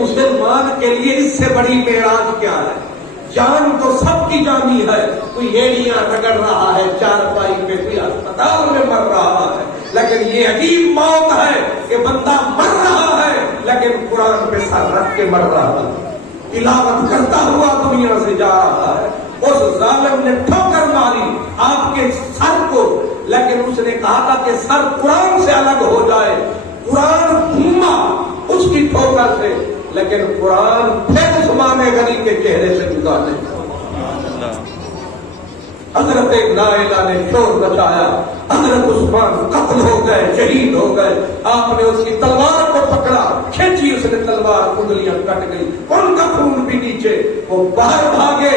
مسلمان کے لیے اس سے بڑی معراج کیا ہے؟ جان تو سب کی جانی ہے، کوئی ایڑیاں رگڑ رہا ہے چارپائی پہ، کوئی اسپتال میں مر رہا ہے، لیکن یہ عجیب موت ہے کہ بندہ مر رہا ہے لیکن قرآن پہ سر رکھ کے مر رہا ہے، تلاوت کرتا ہوا دنیا سے جا رہا ہے۔ اس ظالم نے ٹھوکر ماری آپ کے سر کو، لیکن اس نے کہا تھا کہ سر قرآن سے الگ ہو جائے، قرآن گھوما اس کی ٹھوکر سے، لیکن قرآن پھر عثمان غنی کے چہرے سے جدا نہیں۔ حضرت نائلہ نے شور مچایا، حضرت عثمان قتل ہو گئے، شہید ہو گئے، آپ نے اس کی تلوار کو پکڑا، کھینچی اس نے تلوار، انگلیاں کٹ گئی، ان کا خون بھی نیچے، وہ باہر بھاگے،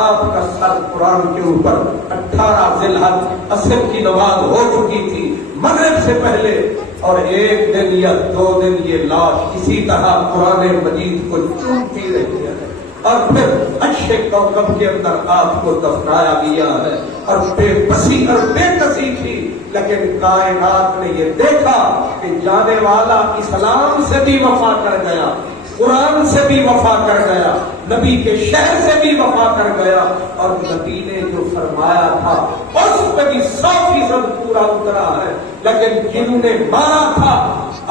آپ کا سر قرآن کے اوپر۔ 18 ذی الحجہ عصر کی نماز ہو چکی تھی مغرب سے پہلے، اور 1 دن یا 2 دن یہ لاش اسی طرح قرآن مجید کو چومتی رہی ہے، اور پھر اچھے کوكب کے اندر آپ کو دفنایا گیا ہے، اور بے بسی اور بے کسی تھی، لیکن کائنات نے یہ دیکھا کہ جانے والا اسلام سے بھی وفا کر گیا، قرآن سے بھی وفا کر گیا، نبی کے شہر سے بھی وفا کر گیا، اور نبی نے جو فرمایا تھا اس پہ بھی 100% پورا اترا ہے۔ لیکن جنہوں نے مارا تھا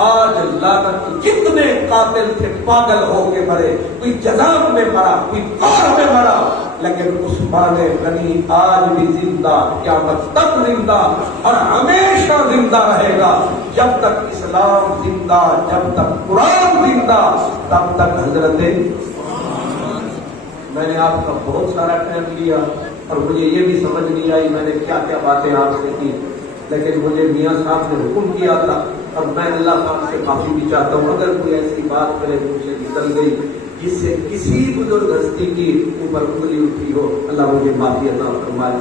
آج لعنت، جتنے قاتل تھے پاگل ہو کے مرے، کوئی جزام میں مرا، کوئی کور میں مرا، لیکن عثمان غنی آج بھی زندہ، قیامت تک زندہ، اور ہمیشہ زندہ رہے گا۔ جب تک اسلام زندہ، جب تک قرآن زندہ، تب تک حضرت۔ میں نے آپ کا بہت سارا ٹائم لیا، اور مجھے یہ بھی سمجھ نہیں آئی میں نے کیا کیا باتیں آپ سے کی، لیکن مجھے میاں صاحب نے حکم کیا تھا، اور میں اللہ صاحب سے معافی بھی چاہتا ہوں اگر کوئی ایسی بات میرے منہ سے نکل گئی جس سے کسی بزرگ ہستی کی اوپر انگلی اٹھی ہو، اللہ مجھے معافی عطا فرمائے۔